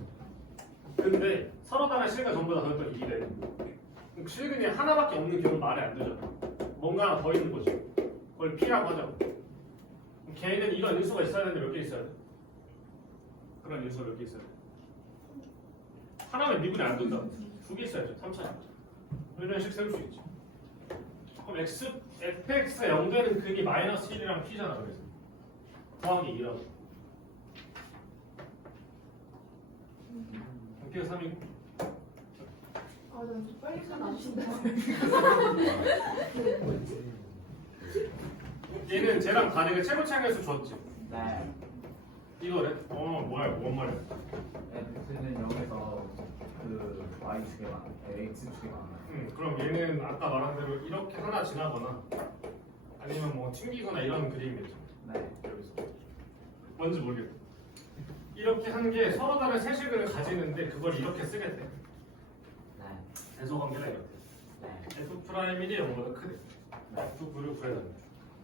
근데 서로 다른 실근 전부 다 더했더니 2래. 실근이 하나밖에 없는 경우는 말이 안 되잖아. 뭔가 하나 더 있는 거지. 그걸 P라고 하자고. 걔는 이런 인수가 있어야 되는데 몇 개 있어야 돼? 그런 인수가 몇 개 있어야 돼? 하나면 미분이 안 된다. 두 개 있어야죠. 3차례. 이런 식 세울 수 있지. 그럼 fx가 0 되는 극이 마이너스 1이랑 p잖아. 그래서 더하기 2라고. p가 3이고. 아, 나 좀 빨리 사나신다. 얘는 쟤랑 다르게 최고차항에서 줬지. 네. 이거래? 뭐야? 뭔 말이야? X는 0에서 그 Y축에 X축에 많아요. 그럼 얘는 아까 말한 대로 이렇게 하나 지나거나 아니면 뭐 튕기거나 이런 그림이겠죠. 네. 여기서 뭔지 모르겠어. 이렇게 한 게 서로 다른 세식을 가지는데 그걸 이렇게 쓰겠대. 네. 대소 관계가 이렇게. 네. F 프라임 1이 0보다 크대. F 부를 구해야 돼.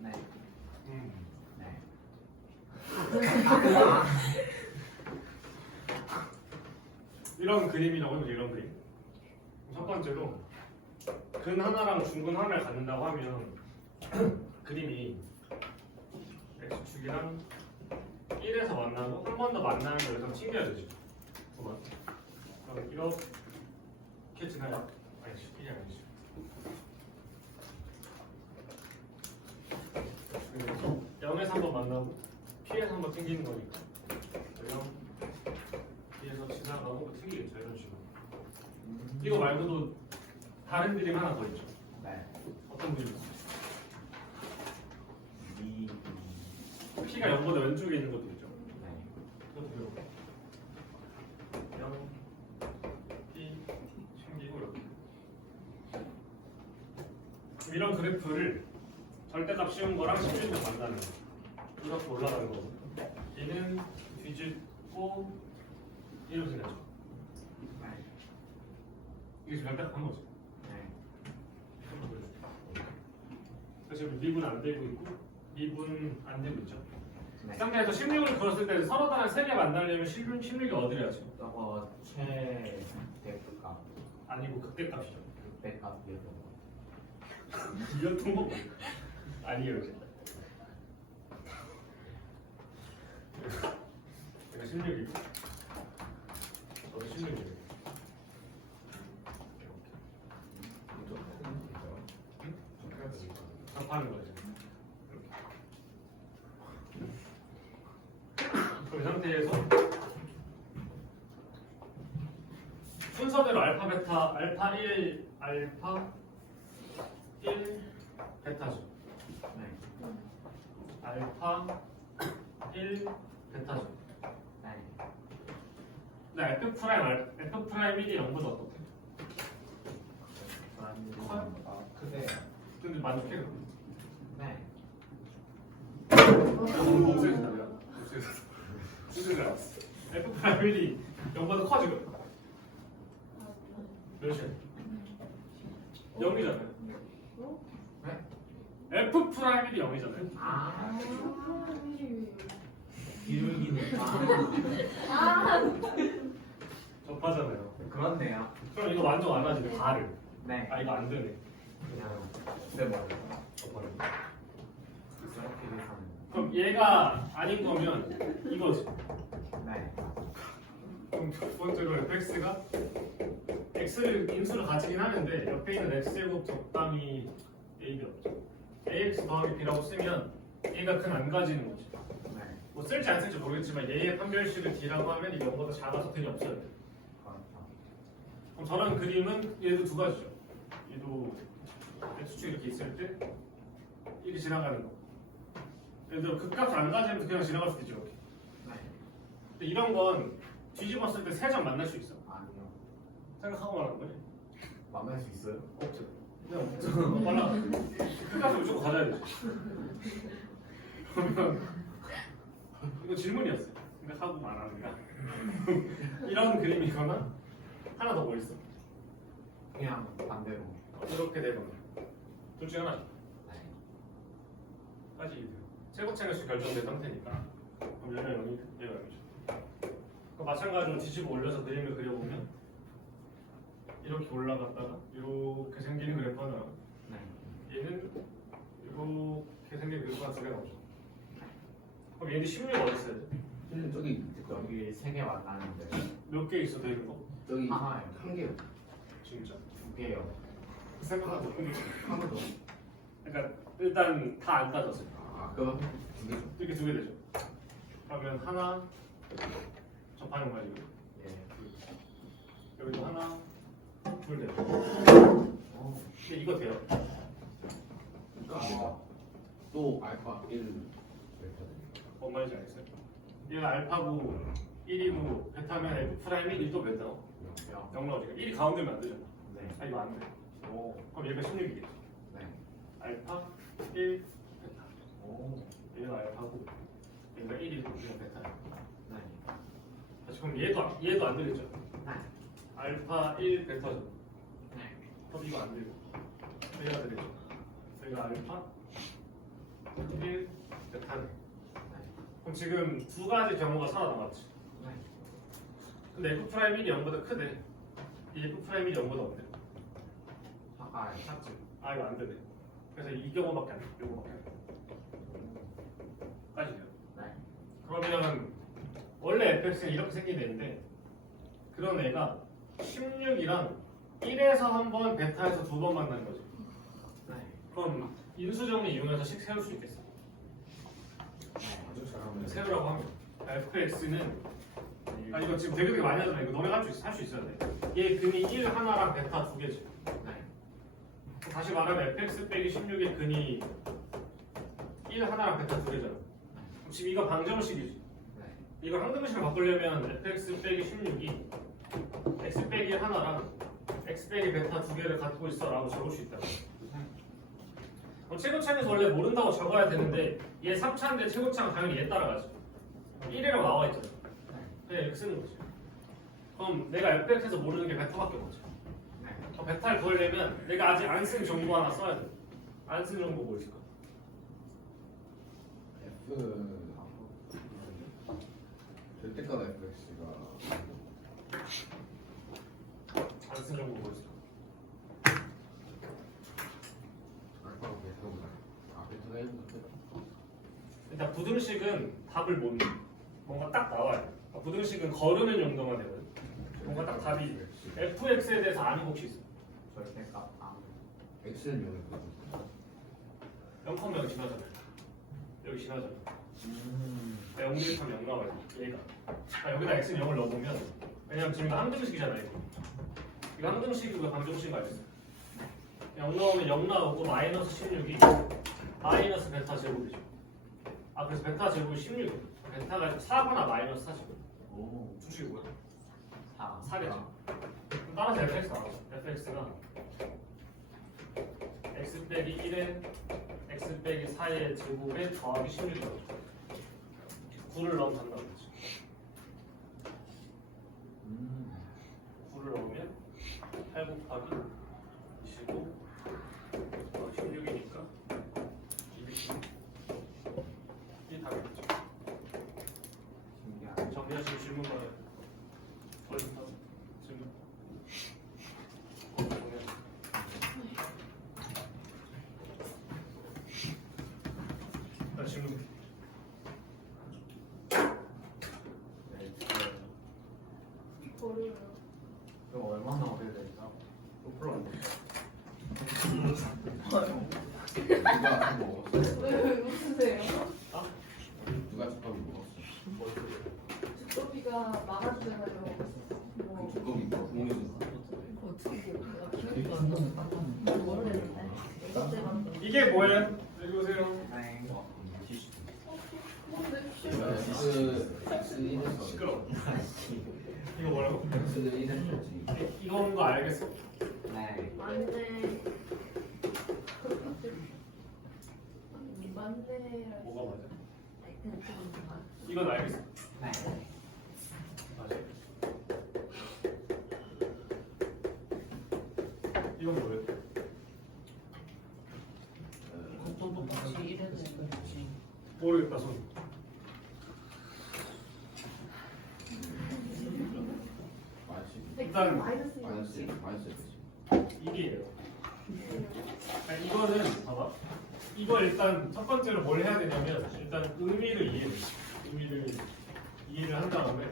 네. 네. 이런 그림이라고 하면 이런 그림. 첫 번째로 근 하나랑 중근 하나를 갖는다고 하면 그림이 x축이랑 1에서 만나고 한 번 더 만나는 걸 여기서 튕겨야 되죠. 두 번. 그럼 이렇게 지나가. 아니지, 이게 아니지. 그래서 0에서 한 번 만나고 P에서 한 번 튕기는 거니까 0, P에서 지나가고 튕기겠죠. 이런 식으로. 이거 말고도 다른 그림 하나 더 있죠. 네. 어떤 그림? 이. P가 0보다 왼쪽에 있는 것도 있죠. 네. 이것도 배워봐. 0, P, 챙기고 이렇게. 그럼 이런 그래프를 절대값 씌운 거랑 실질적 만나는 거. 이렇게 올라가는 거고. 얘는 뒤집고 이렇게 되죠. 네. 이게 절대값 한 거죠. 네. 그래서 지금 미분 안 되고 있고 미분 안 되고 있죠. 네. 이 상태에서 16을 그렸을 때 서로 다른 세 개 만나려면 16이 어디래야죠? 저거 최대값. 아니고 극대값이죠. 대값이요. 이었던 거 아니에요. 제가 16이고 저도 16이에요. 답하는 거죠. 그럼 이 상태에서 순서대로 알파, 베타, 알파 1, 알파 1, 베타죠. 네. 알파 1, 베타죠. 네. 근데 F 프라임, F 프라임 1이 0보다 어떻게? 크게. 근데 만족해 그럼? 네. 없애진다고요? 없애진 않았어. F 프라임 1이 0보다 커 지금? 몇이야? 0이잖아요. 네? F 프라임 1이 0이잖아요. 아. 기울기는 접하잖아요. 그렇네요. 그럼 이거 완전 안 하지 발을. 네. 아 이거 안 되네. 그냥 없애버려요. 접하는. 이렇게 계산. 그럼 얘가 아닌 거면 이거지. 네. 그럼 첫 번째로 fx가 x를 인수를 가지긴 하는데 옆에 있는 x제곱 적당히 a가 없죠. ax 더하기 b라고 쓰면 얘가 큰 안 가지는 거지. 네. 뭐 쓸지 안 쓸지 모르겠지만 얘의 판별식을 d라고 하면 이 0보다 작아서 들이 없어야 돼. 그렇죠. 그럼 저런 그림은 얘도 두 가지죠. 얘도 x축 이렇게 있을 때 이렇게 지나가는 거. 예를 들어 극값을 안 가지면 그냥 지나갈 수도 있죠. 이렇게. 네. 근데 이런 건 뒤집었을 때 세 점 만날 수 있어. 아니요. 생각하고 말하는 거지. 만날 수 있어요? 없죠. 그냥 없죠. 몰라. 끝까지 무조건 가져야 되지. 그러면 이거 질문이었어요. 생각하고 말하는 거야. 이런 그림이거나 하나 더 뭐 있어? 그냥 반대로. 이렇게 되거나 둘 중에 하나죠. 네. 까지 이돼요. 최고차값이 결정된 상태니까 그럼 얘는 0이 얘가 0이죠. 마찬가지로 뒤집어 올려서 그림을 그려보면 이렇게 올라갔다가 이렇게 생기는 그래프 하나, 네. 얘는 이렇게 생기는 그래프가 두 개 나오죠. 그럼 얘는 16 어디 있어야 돼? 저기 여기 세 개 만나는데 몇 개 있어 되는 거? 저기 하나요. 한 개요. 진짜? 두 개요. 생각하고 하나 더. 그러니까 일단 다 안 따졌어요. 아 그럼 두 개. 이렇게 두 개 되죠. 그러면 하나 접하는 거야 이거. 예. 여기도 하나 둘 돼요. 오. 근데 이거 돼요. 그러니까 또 알파 1 베타. 뭔 말인지 알겠어요? 얘가 알파고 1이고 베타면 F 프라임 1이 또 몇 나와? 0 나오니까 1이 가운데면 안 되잖아. 네. 아 이거 안 돼. 오. 그럼 얘가 16이겠죠. 네. 알파 1 오. 얘가 알파고 얘가 1이고 얘가 베타야. 네. 다시 그럼 얘도 안 되겠죠? 네. 알파 1 베타죠. 네. 그럼 이거 안 되고 얘가 되겠죠? 얘가 알파 1 베타네. 그럼 지금 두 가지 경우가 살아남았지. 네. 근데 F 프라임 1이 0보다 크대. 이 F 프라임 1이 0보다 어때? 아까 알파쯤. 아 이거 안 되네. 그래서 이 경우밖에 안 돼. 이거밖에 안 돼. 까지요. 네. 그러면 원래 fx는 이렇게 생긴 애인데 그런 애가 16이랑 1에서 한 번, 베타에서 두 번 만난 거지. 네. 그럼 인수정리 이용해서 식 세울 수 있겠어. 아주 잘하면 세우라고 하면 fx는 이거 지금 되게 많이 하잖아. 이거 너네가 할 수 있어야 돼. 얘 근이 1 하나랑 베타 두 개지. 네. 다시 말하면 fx 빼기 16의 근이 1 하나랑 베타 두 개잖아. 그럼 지금 이거 방정식이지. 네. 이걸 항등식을 바꾸려면 fx 빼기 16이 x 빼기 하나랑 x 빼기 베타 두 개를 갖고 있어라고 적을 수 있다. 그럼 최고창에서 원래 모른다고 적어야 되는데 얘 3차인데 최고창 당연히 얘 따라가지. 1이라고 나와 있잖아. 그냥 이렇게 쓰는 거지. 그럼 내가 fx에서 모르는 게 베타밖에 없지. 네. 베타를 구하려면 내가 아직 안 쓴 정보 하나 써야 돼. 안 쓴 정보 뭐 있을까? F 절대값 fx가 안 쓴 정보 뭐 있을까? 알파가 베타보다 베타가 1보다 일단 부등식은 답을 못 내. 뭔가 딱 나와야 돼. 부등식은 거르는 용도만 되거든. 뭔가 딱 답이 fx에 대해서 아는 거 혹시 있어? 절대값 아무. x는 0이거든 0,0 지나잖아. 여기 지나잖아. 0대3 0 나와야 돼. 얘가. 여기다 x는 0을 넣어보면 왜냐면 지금 이거 항등식이잖아. 이거 항등식이고 왜 방정식인 거 알겠어? 0 넣으면 0 나오고 마이너스 16이 마이너스 베타 제곱이죠. 그래서 베타 제곱이 16이야. 베타가 4거나 마이너스 4죠. 오. 수식이 뭐야? 4. 4겠죠. 그럼 따라서 fx 나와. fx가 x 빼기 1에 x 빼기 4의 제곱에 더하기 16이라고. 9를 넣으면 된다고 했지. 9를 넣으면 8 곱하기 25 더하기 16이니까 216. 이게 답이겠죠. 신기하네. 정리하시고 질문 받아요. 얼른 받아. 질문. 나 질문. 네. 어려워요. 이거 얼마나 오래됐죠? 또 풀었네. 누가 먹었어? 왜 웃으세요? 누가 두꺼비 먹었어? 두꺼비가 말았잖아요. 뭐 두꺼비 구멍이 이게 뭐예요? 여기 오세요. 네. 뭔데? X 1에서 시끄러워. 이거 뭐라고? X 1에서 이건 거 알겠어? 네. 맞네. 맞네. 뭐가 맞아? 이건 알겠어. 네. 맞아. 이건 뭐예요? 모르겠다 손. 일단 마이너스 마이너스 이게예요. 이거는 봐봐. 이거 일단 첫 번째로 뭘 해야 되냐면 일단 의미를 이해를 한 다음에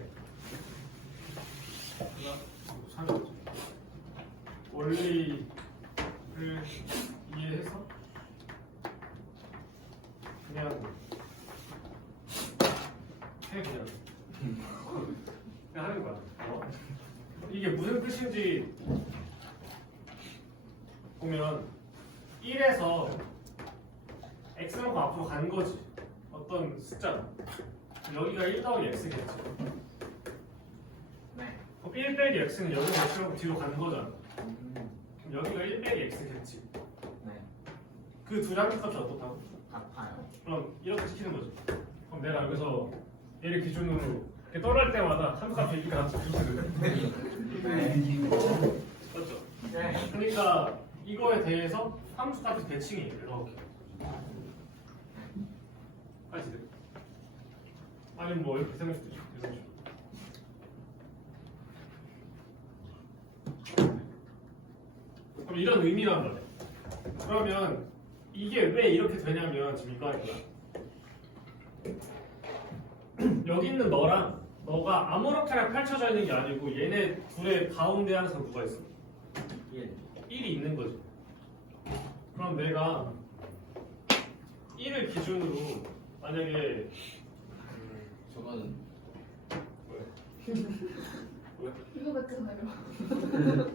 원리를 이해해서 그냥 해 그냥 하는 거야. 이게 무슨 뜻인지 보면 1에서 x만큼 앞으로 간 거지. 어떤 숫자. 여기가 1 더하기 x겠지. 네. 그럼 1 빼기 x는 여기가 x만큼 뒤로 간 거잖아. 그럼 여기가 1 빼기 x겠지. 네. 그 두 장의 값이 어떻다고? 같아요. 그럼 이렇게 시키는 거지. 그럼 내가 여기서 얘를 기준으로 이렇게 떠날 때마다 함수값 얘기가 항상 줄어드는 맞죠? 네. 그러니까 이거에 대해서 함수값이 대칭이에요. 이렇게. 까지 돼. 아니면 뭐 이렇게 생길 수도 있죠. 이런 식으로. 그럼 이런 의미란 말이야. 그러면 이게 왜 이렇게 되냐면 지금 이거 할 거야. 여기 있는 너랑 너가 아무렇게나 펼쳐져 있는 게 아니고 얘네 둘의 가운데 항상 누가 있어? 1이 있는 거지. 그럼 내가 1을 기준으로 만약에 저건 이거 같잖아요.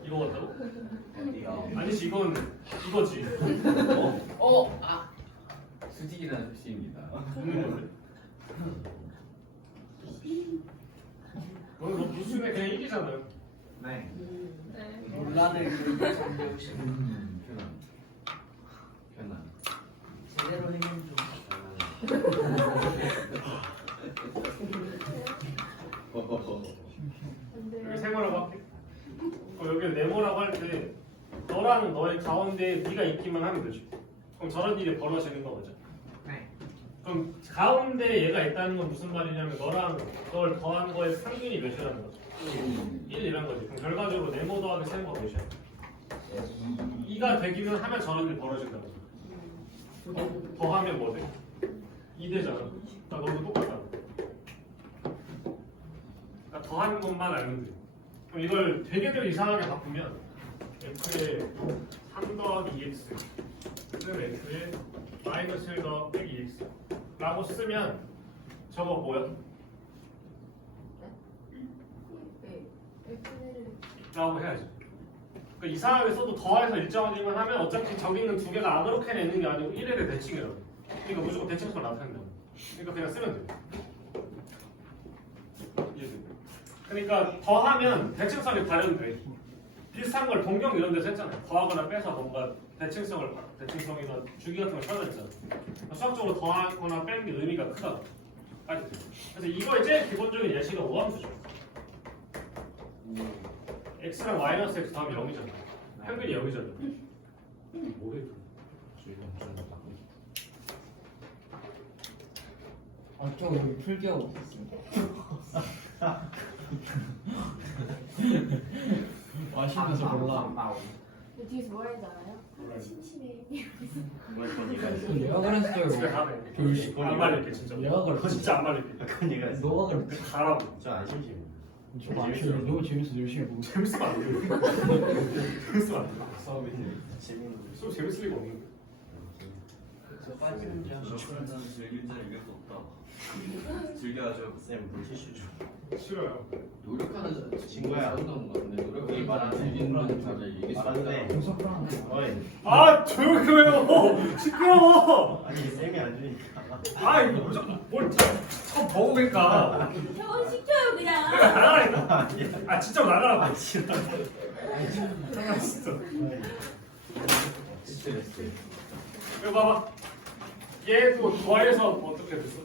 이거 같다고? 어디요? 아니지 이건 이거지. 수직이라는 섭씨입니다. 있는 건데. 너는 너 무수에 그냥 1이잖아요. 네. 네. 논란을 이렇게 정리해오시는 편안. 제대로 해결 좀. 근데 여기 세모라고 할게. 여기 네모라고 할 때 너랑 너의 가운데 네가 있기만 하면 되지. 그럼 저런 일이 벌어지는 거죠. 네. 그럼 가운데 얘가 있다는 건 무슨 말이냐면 너랑 널 더한 거의 평균이 몇이라는 거죠. 1이란 거지. 그럼 결과적으로 네모 더하기 세모가 몇이야? 2가 되기는 하면 저런 일이 벌어진다는 거죠. 더하면 뭐 돼? 2 되잖아. 그러니까 너도 똑같다. 그러니까 더하는 것만 알면 돼. 그럼 이걸 되게들 이상하게 바꾸면 f에 3 더하기 2x 는 f에 마이너스 1 더하기 2x 라고 쓰면 저거 뭐야? 네. F를 라고 해야지. 그러니까 이상하게 써도 더해서 일정하기만 하면 어차피 저기 있는 두 개가 아무렇게나 있는 게 아니고 1의 대칭이라고. 그러니까 무조건 대칭성을 나타낸다고. 그러니까 그냥 쓰면 돼. 이해돼? 그러니까 더하면 대칭성이 발현돼. 비슷한 걸 동경 이런 데서 했잖아요. 더하거나 빼서 뭔가 대칭성이나 주기 같은 걸 찾아냈잖아. 수학적으로 더하거나 빼는 게 의미가 크다. 알겠죠? 그래서 이거의 제일 기본적인 예시가 오함수죠. x랑 마이너스 x 다음이 0이잖아. 평균이 0이잖아. 뭐래? 저 여기 풀기하고 있었어요. 마시면서 몰라. 그 뒤에서 뭐라 했지 알아요? 몰라요. 심심해. 얘가 그랬어요. 집에 가네. 교육. 안 말릴게 진짜. 얘가 그랬어. 진짜 안 말릴게. 그건 얘가 있어. 너가 그랬어. 가라고. 저안 심심해. 저거 안 쉬워. 너무 재밌어. 열심히 보고. 재밌으면 안 돼. 재밌으면 안 돼. 싸움인데 재밌는 거. 좀 재밌을 리가 없는데. 저 빠지는 줄 알았어. 저는 즐길 줄 이길 수 없다. 즐겨야죠. 쌤 물티슈 좀. 싫어요. 노력하는 친구야. 친구가 것 같은데 노력이 여기 말안 많이 즐기는 건 다들 이길 수 말안돼. 없다. 어이. 아 조용히 좀 해요. 시끄러워. 아니 쌤이 안 주니까. 아 이거 무조건 뭘 처음 먹으니까. 저건 시켜요 그냥. 나가라니까. 아 진짜 나가라고. 진짜. 스트레스. 이거 봐봐. 얘도 더해서 어떻게 됐어?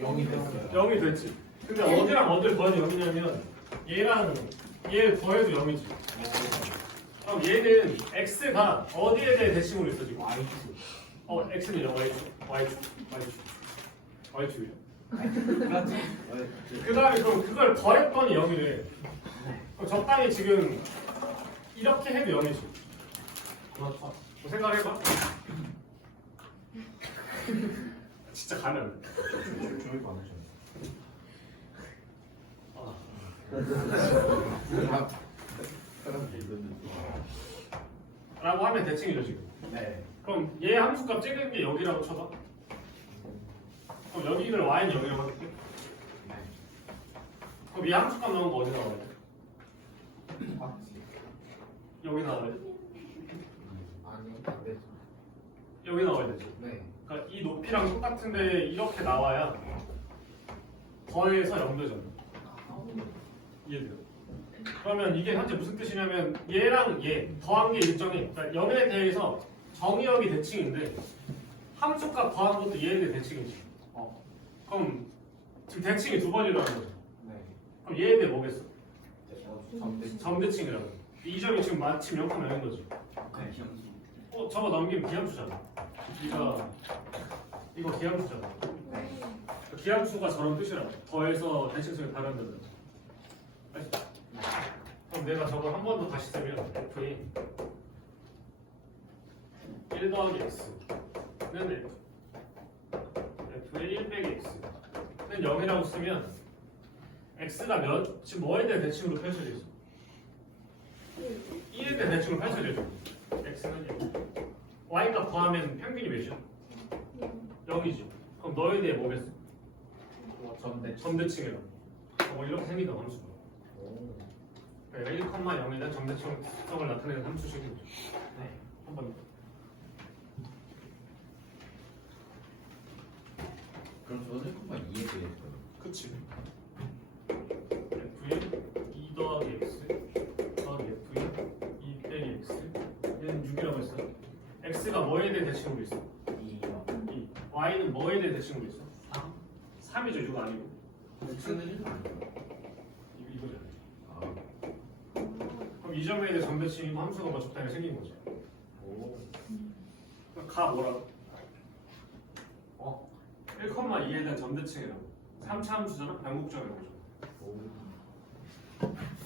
0이 됐어요. 0이 됐지. 근데 어디랑 어디를 더해도 0이냐면 얘랑 얘 더해도 0이지. 그럼 얘는 x가 어디에 대해 대칭으로 있어 지금? y축. x는 0, y축이야. 그 다음에 그럼 그걸 더했더니 0이래. 그럼 적당히 지금 이렇게 해도 0이지. 뭐 생각해봐. 진짜 가면 안 돼. 조용히 많으셔. 라고 하면 대칭이죠 지금. 네. 그럼 얘 함수값 찍은 게 여기라고 쳐봐. 그럼 여기를 y는 0이라고 할게. 그럼 얘 함수값 나온 거 어디 나와야 돼? 여기 나와야 돼. 아니 안 되죠. 여기 나와야 되지. 네. 그러니까 이 높이랑 똑같은데 이렇게 나와야 더해서 0 되잖아. 이해돼요? 그러면 이게 현재 무슨 뜻이냐면 얘랑 얘 더한 게 일정해. 그러니까 0에 대해서 정의역이 대칭인데 함수값 더한 것도 얘에 대해 대칭이지. 그럼 지금 대칭이 두 번이라는 거죠. 그럼 얘에 대해 뭐겠어? 점대칭이라고. 이 점이 지금 마침 0,0인 거지. 저거 넘기면 기함수잖아. 이거 기함수잖아. 기함수가 저런 뜻이라고. 더해서 대칭성이 다른다는. 알겠어? 그럼 내가 저걸 한 번 더 다시 쓰면 F의 1 더하기 X는 F의 1 빼기 X는 0이라고 쓰면 X가 지금 뭐에 대한 대칭으로 펼쳐져 있어? 1에 대한 대칭으로 펼쳐져 있어. X는 0. Y가 더하면 평균이 몇이야? 0이지. 그럼 너에 대해 뭐겠어? 점대칭이라고. 뭐 이렇게 생긴다 함수가. 1,0에 대한 점대칭성을 나타내는 함수식인 거죠. 한번 그럼 저는 1,2에 대해서 그치. F의 2 더하기 X 더하기 F의 2 빼기 X 얘는 6이라고 했어. X가 뭐에 대해 대칭으로 있어? 2. Y는 뭐에 대해 대칭으로 있어? 3이죠. 6 아니고. X는 1 아니에요? 이거잖아. 아, 그럼 이 점에 대해 점대칭이고 함수가 뭐 적당히 생긴 거죠. 그럼 가 뭐라고? 1,2에 대한 점대칭이라고. 3차 함수잖아. 변곡점이라고.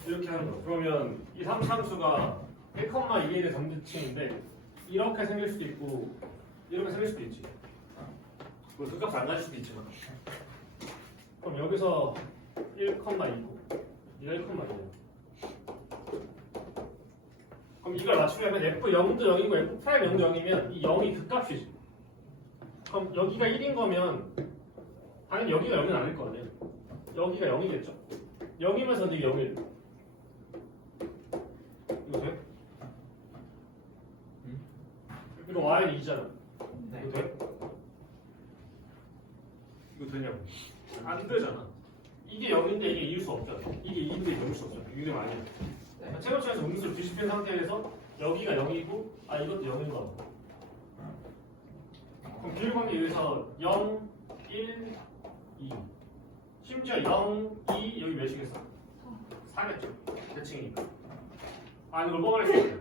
이렇게 하는 거. 그러면 이 3차 함수가 1,2에 대한 점대칭인데 이렇게 생길 수도 있고 이렇게 생길 수도 있지. 그 값 안 가질 수도 있지만. 그럼 여기서 1,2고 이가 1,2야. 그럼 이걸 맞추려면 F0도 0이고 F'0도 0이면 이 0이 극값이지. 그럼 여기가 1인 거면 당연히 여기가 0은 아닐 거 아니야. 여기가 0이겠죠. 0이면서 이게 0일. 이거 돼? 이거 Y는 2잖아. 이거 돼? 이거 되냐고. 안 되잖아. 이게 0인데 이게 이길 수 없잖아. 이게 2인데 이길 수 없잖아. 이게 아니야. 최고점에서 음수를 뒤집힌 상태에서 여기가 0이고 이것도 0인가 봐. 그럼 비율관계에 의해서 0, 1, 2 심지어 0, 2 여기 몇이겠어? 4겠죠. 대칭이니까. 이걸 뽑아낼 수 있어요.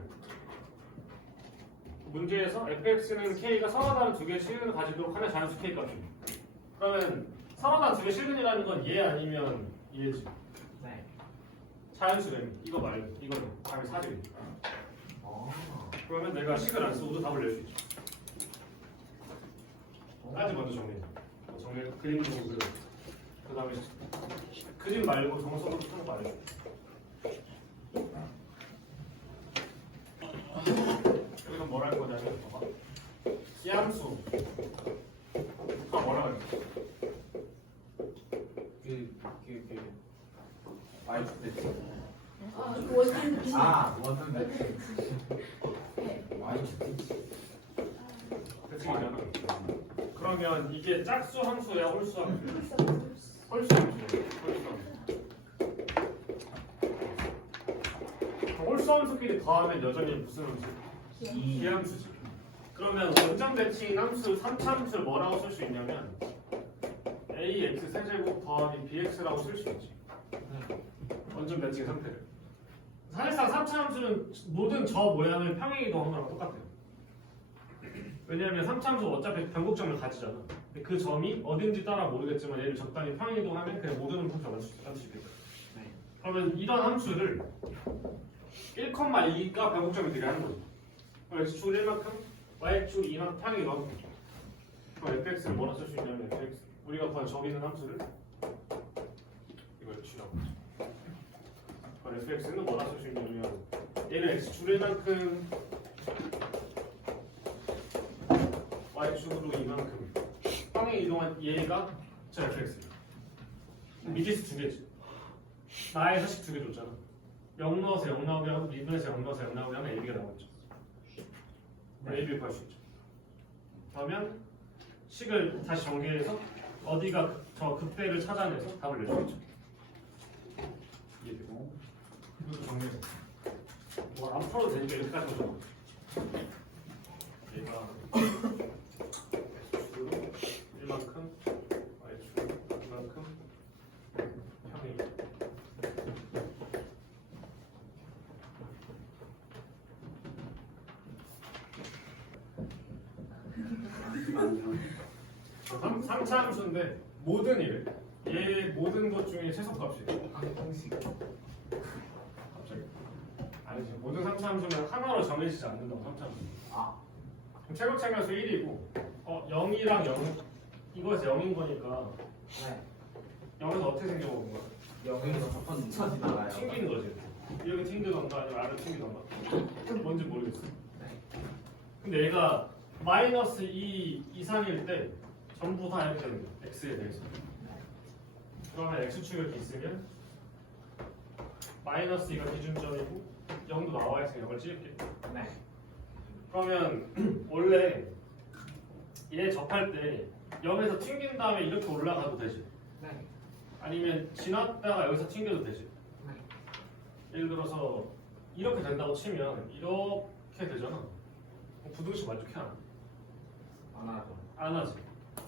문제에서 fx는 k가 서하다는 두 개의 실근을 가지도록 하면 자연수 k 값이. 그러면 서하다는 두 개의 실근이라는 건 얘 아니면 얘지. 자연수는 이거 말고 이거는 답이 4죠. 그러면 내가 식을 안 쓰고도 답을 낼 수 있죠. 까지 먼저 정리해. 정리 그림도 보고 그 다음에 그림 말고 정석으로 푸는 거 알려줘. 여기는 뭘 할 거냐면 봐봐. 기함수 다 뭐라 그래? Y 대칭. 원은 B. 원은 대칭. Y 대칭이잖아. 그러면 이게 짝수 함수야 홀수 함수야? 홀수 함수야. 홀수 함수끼리 더하면 여전히 무슨 함수? 기함수지. 그러면 원점 대칭 함수 3차 함수를 뭐라고 쓸 수 있냐면 ax 세제곱 더하기 bx라고 쓸 수 있지. 원점 대칭 상태를. 사실상 3차 함수는 모든 저 모양을 평행 이동한 거랑 똑같아요. 왜냐하면 3차 함수 어차피 변곡점을 가지잖아. 근데 그 점이 어딘지 따라 모르겠지만 얘를 적당히 평행 이동하면 그냥 모든 함수를 만들 수 있겠다. 그러면 이런 함수를 1,2가 변곡점이 되게 하는 거죠. x축 1만큼, y축 2만큼 평행 이동하는 거죠. 그럼 fx를 뭐라 쓸 수 있냐면 fx 우리가 구한 저기 있는 함수를 이걸 취하고 그럼 fx는 뭐라 쓸 수 있냐면 얘를 x축 1만큼 y축으로 이만큼 평행 이동한 얘가 저 fx야. 미지수 두 개지. 나의 사식 두 개 줬잖아. 0 넣어서 0 나오게 하고 미분에서 0 넣어서 0 나오게 하면 AB가 나오겠죠. AB를 구할 수 있죠. 그러면 식을 다시 정리해서 어디가 저 극대를 찾아내서 답을 낼 수 있죠. 이해되고 이것도 정리해서 뭐 안 풀어도 되니까 이렇게까지 오죠. 얘가 3차 함수인데 모든 얘 모든 것 중에 최소값이에요. 방정식. 갑자기 아니지. 모든 3차 함수는 하나로 정해지지 않는다고 3차 함수. 그럼 최고차값이 1이고 0이랑 0 이거에서 0인 거니까 네. 0에서 어떻게 생겨보는 거야? 여기서 첫번 지나가요. 튕기는 거지. 이렇게 튕기던가 아니면 아래로 튕기던가. 뭔지 모르겠어. 근데 얘가 마이너스 2 이상일 때 전부 다 이렇게 되는 거야. x에 대해서. 그러면 x축이 있으면 마이너스 2가 기준점이고 0도 나와 있으니까 0을 찍을게. 네. 그러면 원래 얘 접할 때 0에서 튕긴 다음에 이렇게 올라가도 되지. 네. 아니면 지났다가 여기서 튕겨도 되지. 네. 예를 들어서 이렇게 된다고 치면 이렇게 되잖아. 그럼 부등식 만족해 안? 안 하죠. 안 하지.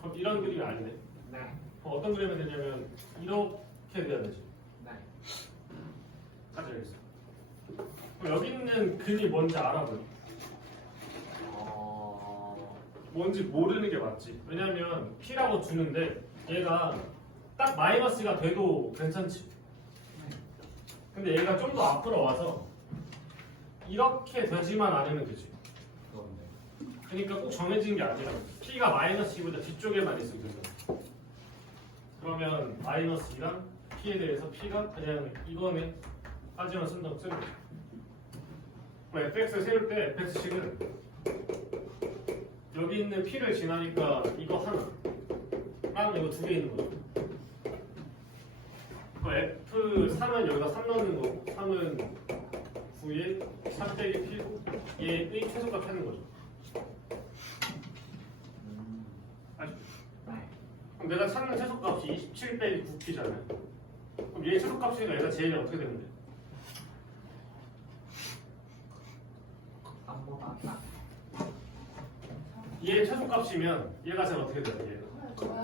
그럼 이런 그림이 아니네. 네. 그럼 어떤 그림이 되냐면 이렇게 돼야 되지. 네. 가져야겠어. 그럼 여기 있는 근이 뭔지 알아보니? 뭔지 모르는 게 맞지. 왜냐면 P라고 주는데 얘가 딱 마이너스가 돼도 괜찮지. 근데 얘가 좀 더 앞으로 와서 이렇게 되지만 않으면 되지. 그런데. 그러니까 꼭 정해진 게 아니라 P가 마이너스 2보다 뒤쪽에만 있으면 된다. 그러면 마이너스 2랑 P에 대해서 P가 그냥 이거네 까지만 쓴다고 쓰는 거야. 그럼 fx를 세울 때 fx식은 여기 있는 P를 지나니까 이거 하나 다음 이거 두 개 있는 거죠. F3은 여기다 3 넣는 거고 3은 9에 3 빼기 P고 얘의 최소값 하는 거죠. 아시죠? 네. 그럼 내가 찾는 최소값이 27 빼기 9P잖아요. 그럼 얘의 최소값이니까 얘가 제일 어떻게 되는데? 3보다 딱. 얘의 최소값이면 얘가 제일 어떻게 돼요?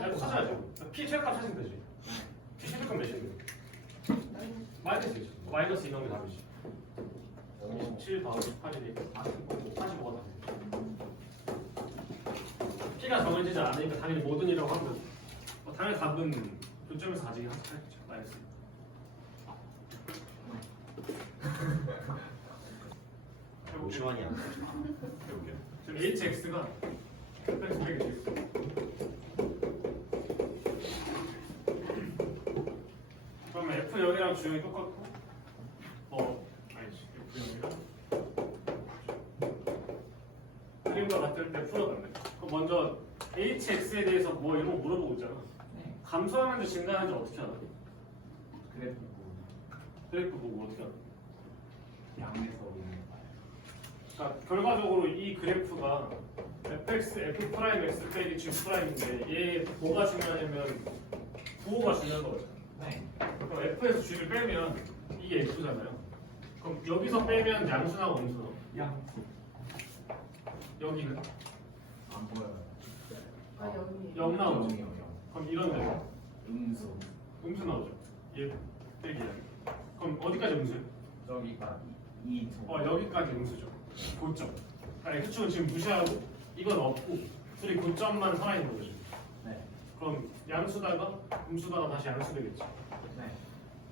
얘가 찾아야죠. P 최소값 찾으면 되지. P 최소값 몇인데? 마이너스 2죠. 마이너스 2 넣으면 답이지. 27 더하기 18이니까 45가 답이지. P가 정해지지 않으니까 당연히 모든이라고 하고 당연히 답은 교점에서 가지긴 하겠죠. 마이너스 2. 오시환이 안 돼. 해볼게요. 지금 hx가 fx 빼기 dx. 그러면 f0이랑 주형이 똑같고 아니지 f0이랑 그림과 같을 때 풀어봤네. 그럼 먼저 hx에 대해서 뭐 이런 거 물어보고 있잖아. 네. 감소하는지 증가하는지 어떻게 알아? 그래프 그래프 보고 어떻게 알아? 양에서 오는 거. 그러니까 결과적으로 이 그래프가 fx, f 프라임 x 빼기 g 프라임인데 얘 뭐가 중요하냐면 부호가 중요한 거잖아. 네. 그럼 f에서 g를 빼면 이게 f잖아요. 그럼 여기서 빼면 양수나 음수나? 양수. 여기는 안 보여요. 아 여기 0 나오죠. 0이요. 그럼 이런 데는 음수. 음수 나오죠. 얘 빼기 0. 그럼 어디까지 음수예요? 저기가 2, 2, 여기까지 음수죠. 고점. 그러니까 x축은 지금 무시하고 이건 없고 둘이 고점만 살아있는 거죠. 네. 그럼 양수다가 음수다가 다시 양수 되겠지. 네.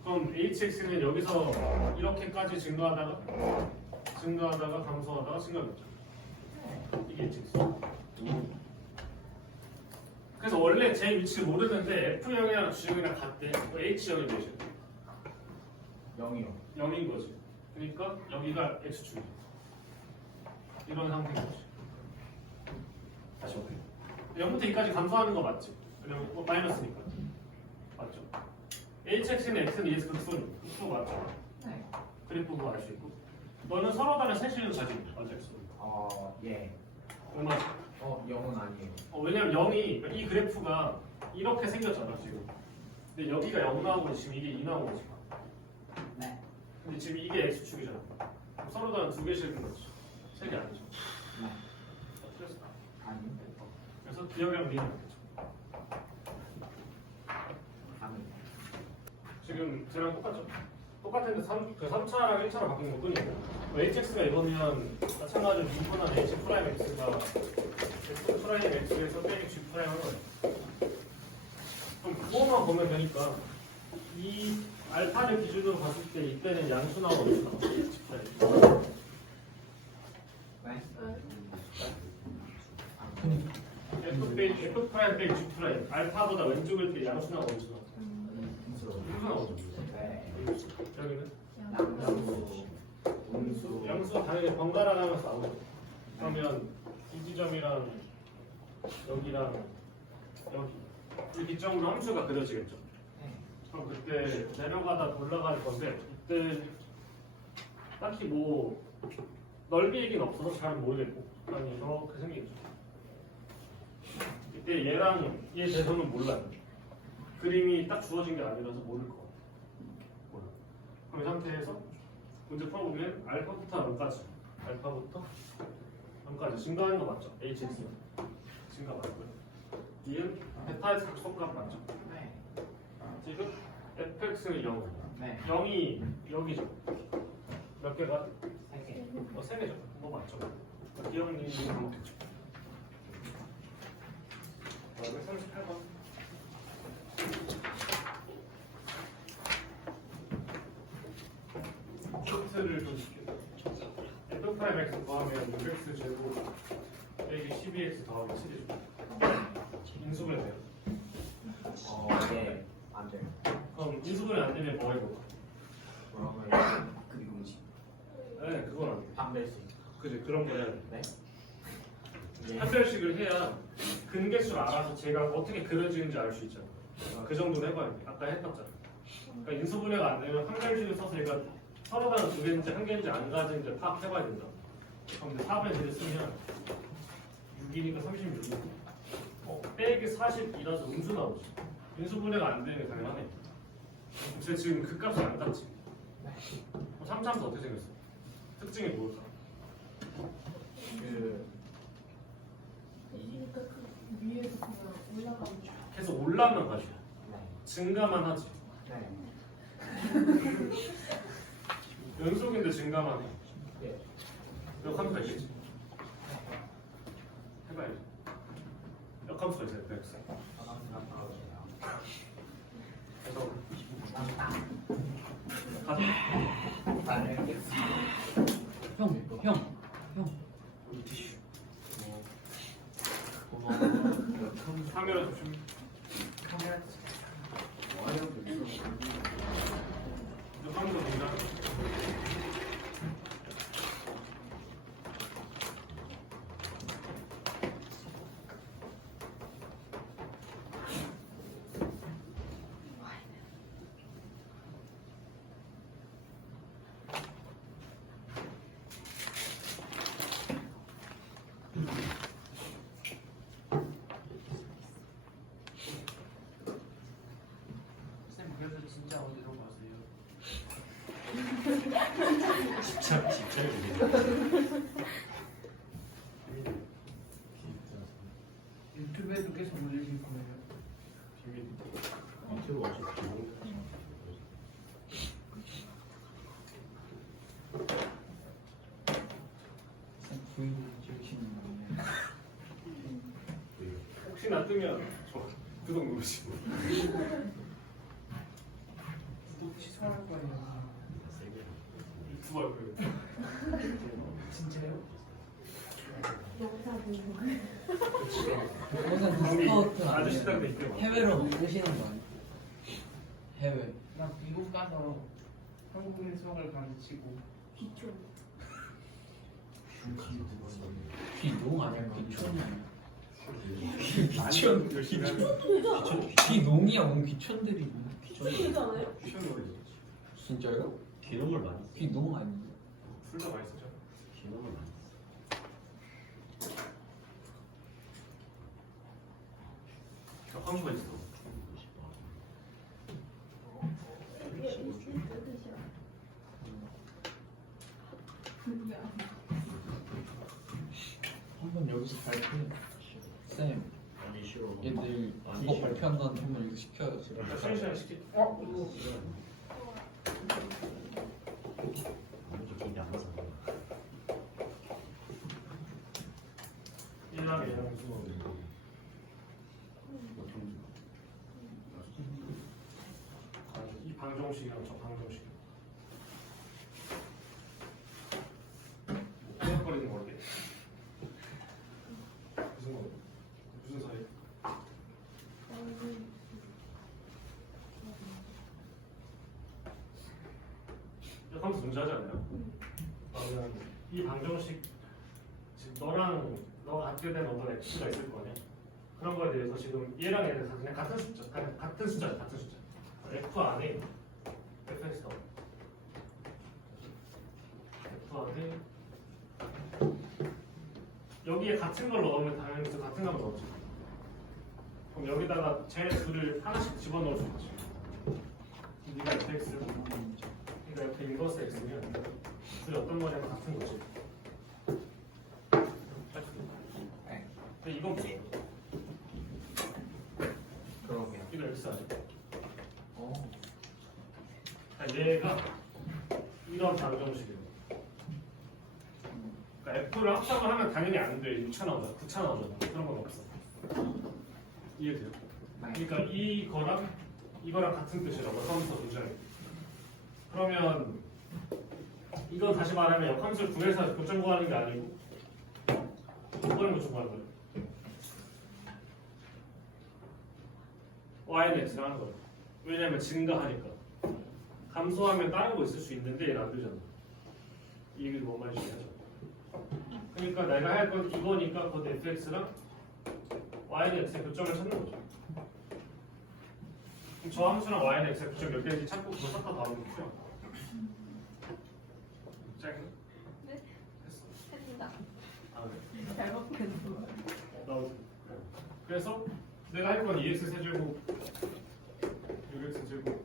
그럼 hx는 여기서 이렇게까지 증가하다가 감소하다가 증가하겠죠. 이게 hx. 그래서 원래 제 위치를 모르는데 f0이랑 g0이랑 같대. h0이 몇이야? 0이요. 0인 거지. 그러니까 여기가 x축이야. 이런 상태인 거지. 다시 볼게요. 0부터 2까지 감소하는 거 맞지? 왜냐면 마이너스니까. 맞죠? hx는 x는 2에서 극소 맞죠? 네. 그래프 그거 알 수 있고. 너는 서로 다른 세실을 가지고 있어. 맞아, x. 예. 얼마? 0은 아니에요. 왜냐면 0이 이 그래프가 이렇게 생겼잖아 지금. 근데 여기가 0 나오고 지금 이게 2 나오고 지금. 네. 근데 지금 이게 x축이잖아. 그럼 서로 다른 두 개씩 있는 거지. 세 개 아니죠. 네. 그래서 아니요. 그래서 기억이랑 미는 거죠. 아니. 지금 쟤랑 똑같죠? 똑같은데 3차랑 1차로 바뀐 것 뿐이고 hx가 이거면 마찬가지로 미분한 h 프라임 x가 x 프라임 x에서 빼기 g 프라임 하는 거예요. 그럼 그거만 보면 되니까 이 알파를 기준으로 봤을 때 이때는 양수 나오고 음수 나오고 g 프라임. 네. f 프라임 빼기 g 프라임 알파보다 왼쪽일 때 양수 나오고 음수 나오고 음수 나오죠. 네. 여기는 양수. 음수. 양수가 당연히 번갈아 가면서 나오죠. 그러면 이 지점이랑 여기랑 여기 이 기점으로 함수가 그려지겠죠. 그럼 그때 내려가다 올라갈 건데 이때 딱히 뭐 넓이 얘기는 없어서 잘 모르겠고 그냥 이렇게 생기겠죠. 이때 얘랑 얘 대선은 몰라요. 그림이 딱 주어진 게 아니라서 모를 거. 몰라. 그럼 이 상태에서 문제 풀어보면 알파부터 0까지 증가하는 거 맞죠? hx 증가 맞고요. 이은 베타에서 각성값 맞죠? 네. 지금 fx는 0 네. 0이 여기죠. 몇 개가? 3개. 3개죠. 뭐 맞죠? 기억님이 그렇겠죠. 다음에 38번. 힌트를 좀 줄게요. f 프라임 x 더하면 6x 제곱 빼기 12x 더하기 7이죠. 인수분해 돼요. 네. 안 돼요. 그럼 인수분해 안 되면 뭐 해볼까? 그러면 그리고 음식. 네, 그건 안 돼. 반별식. 그지, 그런 거 해야 돼. 네. 네. 판별식을 해야 근개수를 알아서 제가 어떻게 그려지는지 알 수 있잖아. 그 정도는 해봐야 돼. 아까 했었잖아. 그러니까 인수분해가 안 되면 판별식을 써서 얘가 서로 다른 두 개인지 한 개인지 안 가진지 파악해봐야 된다. 그럼 이제 4분의 1을 쓰면 6이니까 36이고 빼기 42라서 음수 나오지. 인수분해가 안 되는 게 당연하네. 근데 지금 그 값이 안 같지. 3차함수 어떻게 생겼어? 특징이 뭘까? 그 그러니까 그 위에서 그냥 올라가면 계속 올라만 가죠. 네. 증가만 하지. 네. 연속인데 증가만 해. 네. 역함수가 있겠지. 해봐야지. 역함수가 있어요. 백스. 그래서 가자. 형. 티슈. 카메라 조심. 역함수 뭔가? 쌤 그래서 진짜 어디로 가세요? 진짜 유튜브에도 계속 올리실 거예요? 비밀. 유튜브 와서 기본. 부인 찍으시는 거예요. 혹시나 뜨면 저 구독 누르시고. 구독 취소할 거예요. 유튜브 얼굴. 진짜요? 영상 보는 거. 그거는 스카우트 아저씨들한테 있대. 아니에요. 해외로 쓰시는 거 아니에요? 해외. 나 미국 가서 한국인 수학을 가르치고 기초. 비농 아니야? 귀촌이 아니야? 귀촌 열심히 하는. 비농이야. 오늘 귀촌들이 귀촌이 기초잖아요? 귀촌 노래. 진짜요? 기능을 많이 써. 비농 아니에요? 둘다 많이 쓰죠. 기능을 많이 역함수가 있어. 이게 있을 뜻이야. 한번 여기서 발표. 쌤, 아니 싫어. 얘들 아니, 국어 싫어. 발표한다는 한번 여기서 시켜야지. 시간 시키. 싫어. 방정식이랑 저 방정식. 꼬락거리는 거 어때? 무슨 거? 무슨 사이? 하면서 존재하지 않나요? 그러면 이 방정식 지금 너가 갖게 된 어떤 x가 있을 거 아니야? 그런 거에 대해서 지금 얘랑 얘는 다 그냥 같은 숫자, 같은 숫자. f 안에 fx가 f 안에 여기에 같은 걸 넣으면 당연히 그 같은 값을 넣었지. 그럼 여기다가 쟤 둘을 하나씩 집어넣을 수 있지. 네가 fx 그러니까 f 인버스 x면 둘이 어떤 거냐면 같은 거지. 근데 이건 뭐야? 그러게. 이거 x 아니야? 그러니까 얘가 이런 방정식이야. 그러니까 f를 합성을 하면 당연히 안 돼. 6차 나오잖아. 9차 나오잖아. 그런 건 없어. 이해돼요? 그러니까 이거랑 같은 뜻이라고 처음부터 존재해. 그러면 이건 다시 말하면 역함수를 구해서 교점 구하는 게 아니고 이거는 교점 구하는 거예요. y는 x를 하는 거예요. 왜냐면 증가하니까. 감소하면 다른 거 있을 수 있는데 얘는 안 되잖아. 이게 뭔 말인지 알죠? 그러니까 내가 할 건 이거니까 곧 fx랑 y는 x의 교점을 찾는 거죠. 그럼 저 함수랑 y는 x의 교점 몇 개인지 찾고 그거 섞어 나오는 거죠. 짧게? 네? 했어. 했습니다. 아 그래. 잘 먹겠어. 나오지. 그래서 내가 할 건 2x 세제곱 6x 제곱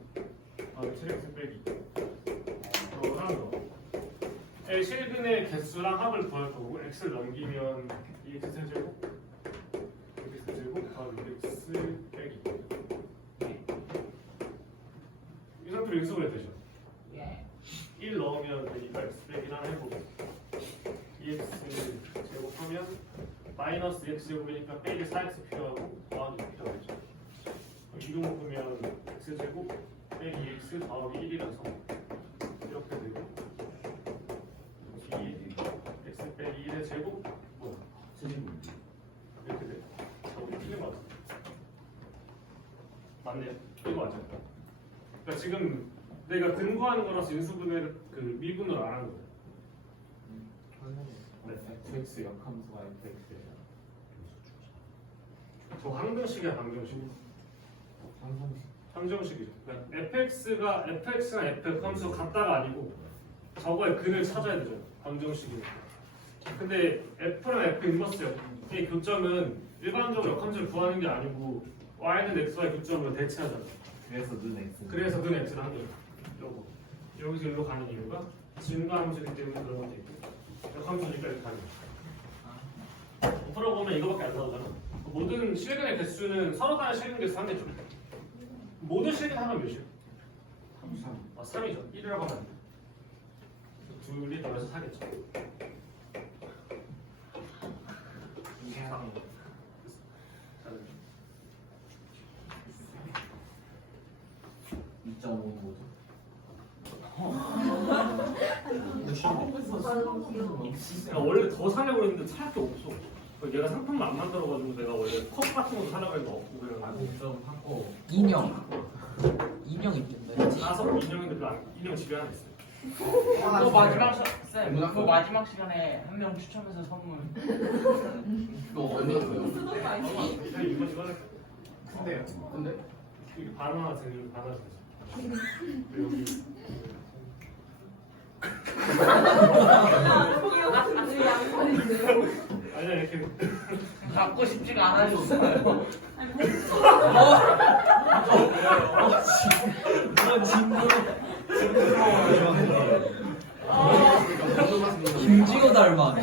7x 빼기 그거 하는 거. 실근의 개수랑 합을 구할 거고 x를 넘기면 2x 세제곱 6x 세제곱 6x 빼기 이 상태로 인수분해 되죠. 1 넣으면 되니까 x 빼기를 하나 해보고 2x 제곱하면 마이너스 x 제곱이니까 빼기 4x 필요하고 더하기 필요하겠죠. 이거 먹으면 x 제곱 빼기 2x 더하기 1이라서 이렇게 되고 2 x 빼기 1의 제곱 뭐야? 이렇게 돼. 저거 틀린 거 같아. 맞네요. 이거 맞죠? 그러니까 지금 내가 근거하는 거라서 인수분해를 그 미분으로 안 한 거예요. 네. fx 역함수가 fx예요. 저 항등식이야 방정식. 방정식. 항정식이죠. 그러니까 fx나 f 함수 같다가 아니고 저거의 근을 찾아야 되죠. 방정식이. 근데 f랑 f 인버스의 교점은 일반적으로 역함수를 구하는 게 아니고 y는 x와의 교점을 대체하잖아. 그래서 눈 x. 그래서 근 x를 한 거예요. 요거. 여기서 일로 가는 이유가 증가함수이기 때문에 그런 것도 있고 역함수니까 이렇게 가는 거예요. 풀어보면 이거밖에 안 나오잖아. 모든 실근의 개수는 서로 간의 실근 개수 3개죠. 모든 실근 하면 몇이요? 3이죠. 1이라고 하면 안 돼. 둘이 더해서 4겠죠. 이상해. 잘했네. 2.5 모두. 그러니까 원래 더 사려고 했는데 살 게 없어. 얘가 상품만 안 만들어가지고 내가 원래 컵 같은 것도 사려고 했는데 없고 그래가지고 좀 하고. 인형 있던데. 나서 인형인데 인형 집에 하나 있어요. 그 마지막 쌤, 그 마지막 시간에 한 명 추첨해서 선물. 이거 얼마였어요? 그냥 이거는 근데요? 근데? 이게 바나나 생긴 바나나 생겼어. 여기 아니야 이렇게 갖고 싶지가 않아졌어요. 김지호 닮아.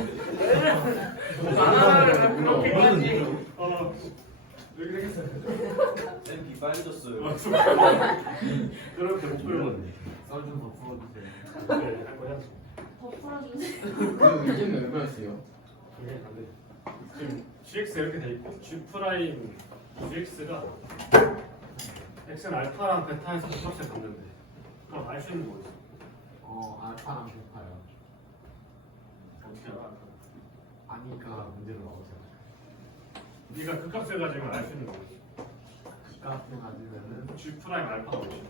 바나나를 그렇게 해야지. 여기 생겼어요. 쌤비 빨개졌어요. 이렇게 목표를 썰좀 더 풀어주세요. 네, 할 거야. 더 풀어주세요. 그 이제는 얼마였어요? 이게 안 돼. 지금 gx 이렇게 돼 있고 g 프라임 gx가 x는 알파랑 베타에서 값을 받는데 그럼 알 수 있는 거 있어? 알파랑 베타요. 어떻게 알아? 아니까 문제를 넣으세요. 네가 그 값을 가지면 알 수 있는 거 있어? 값을 가지면은 G 프라임 알파가 뭐지?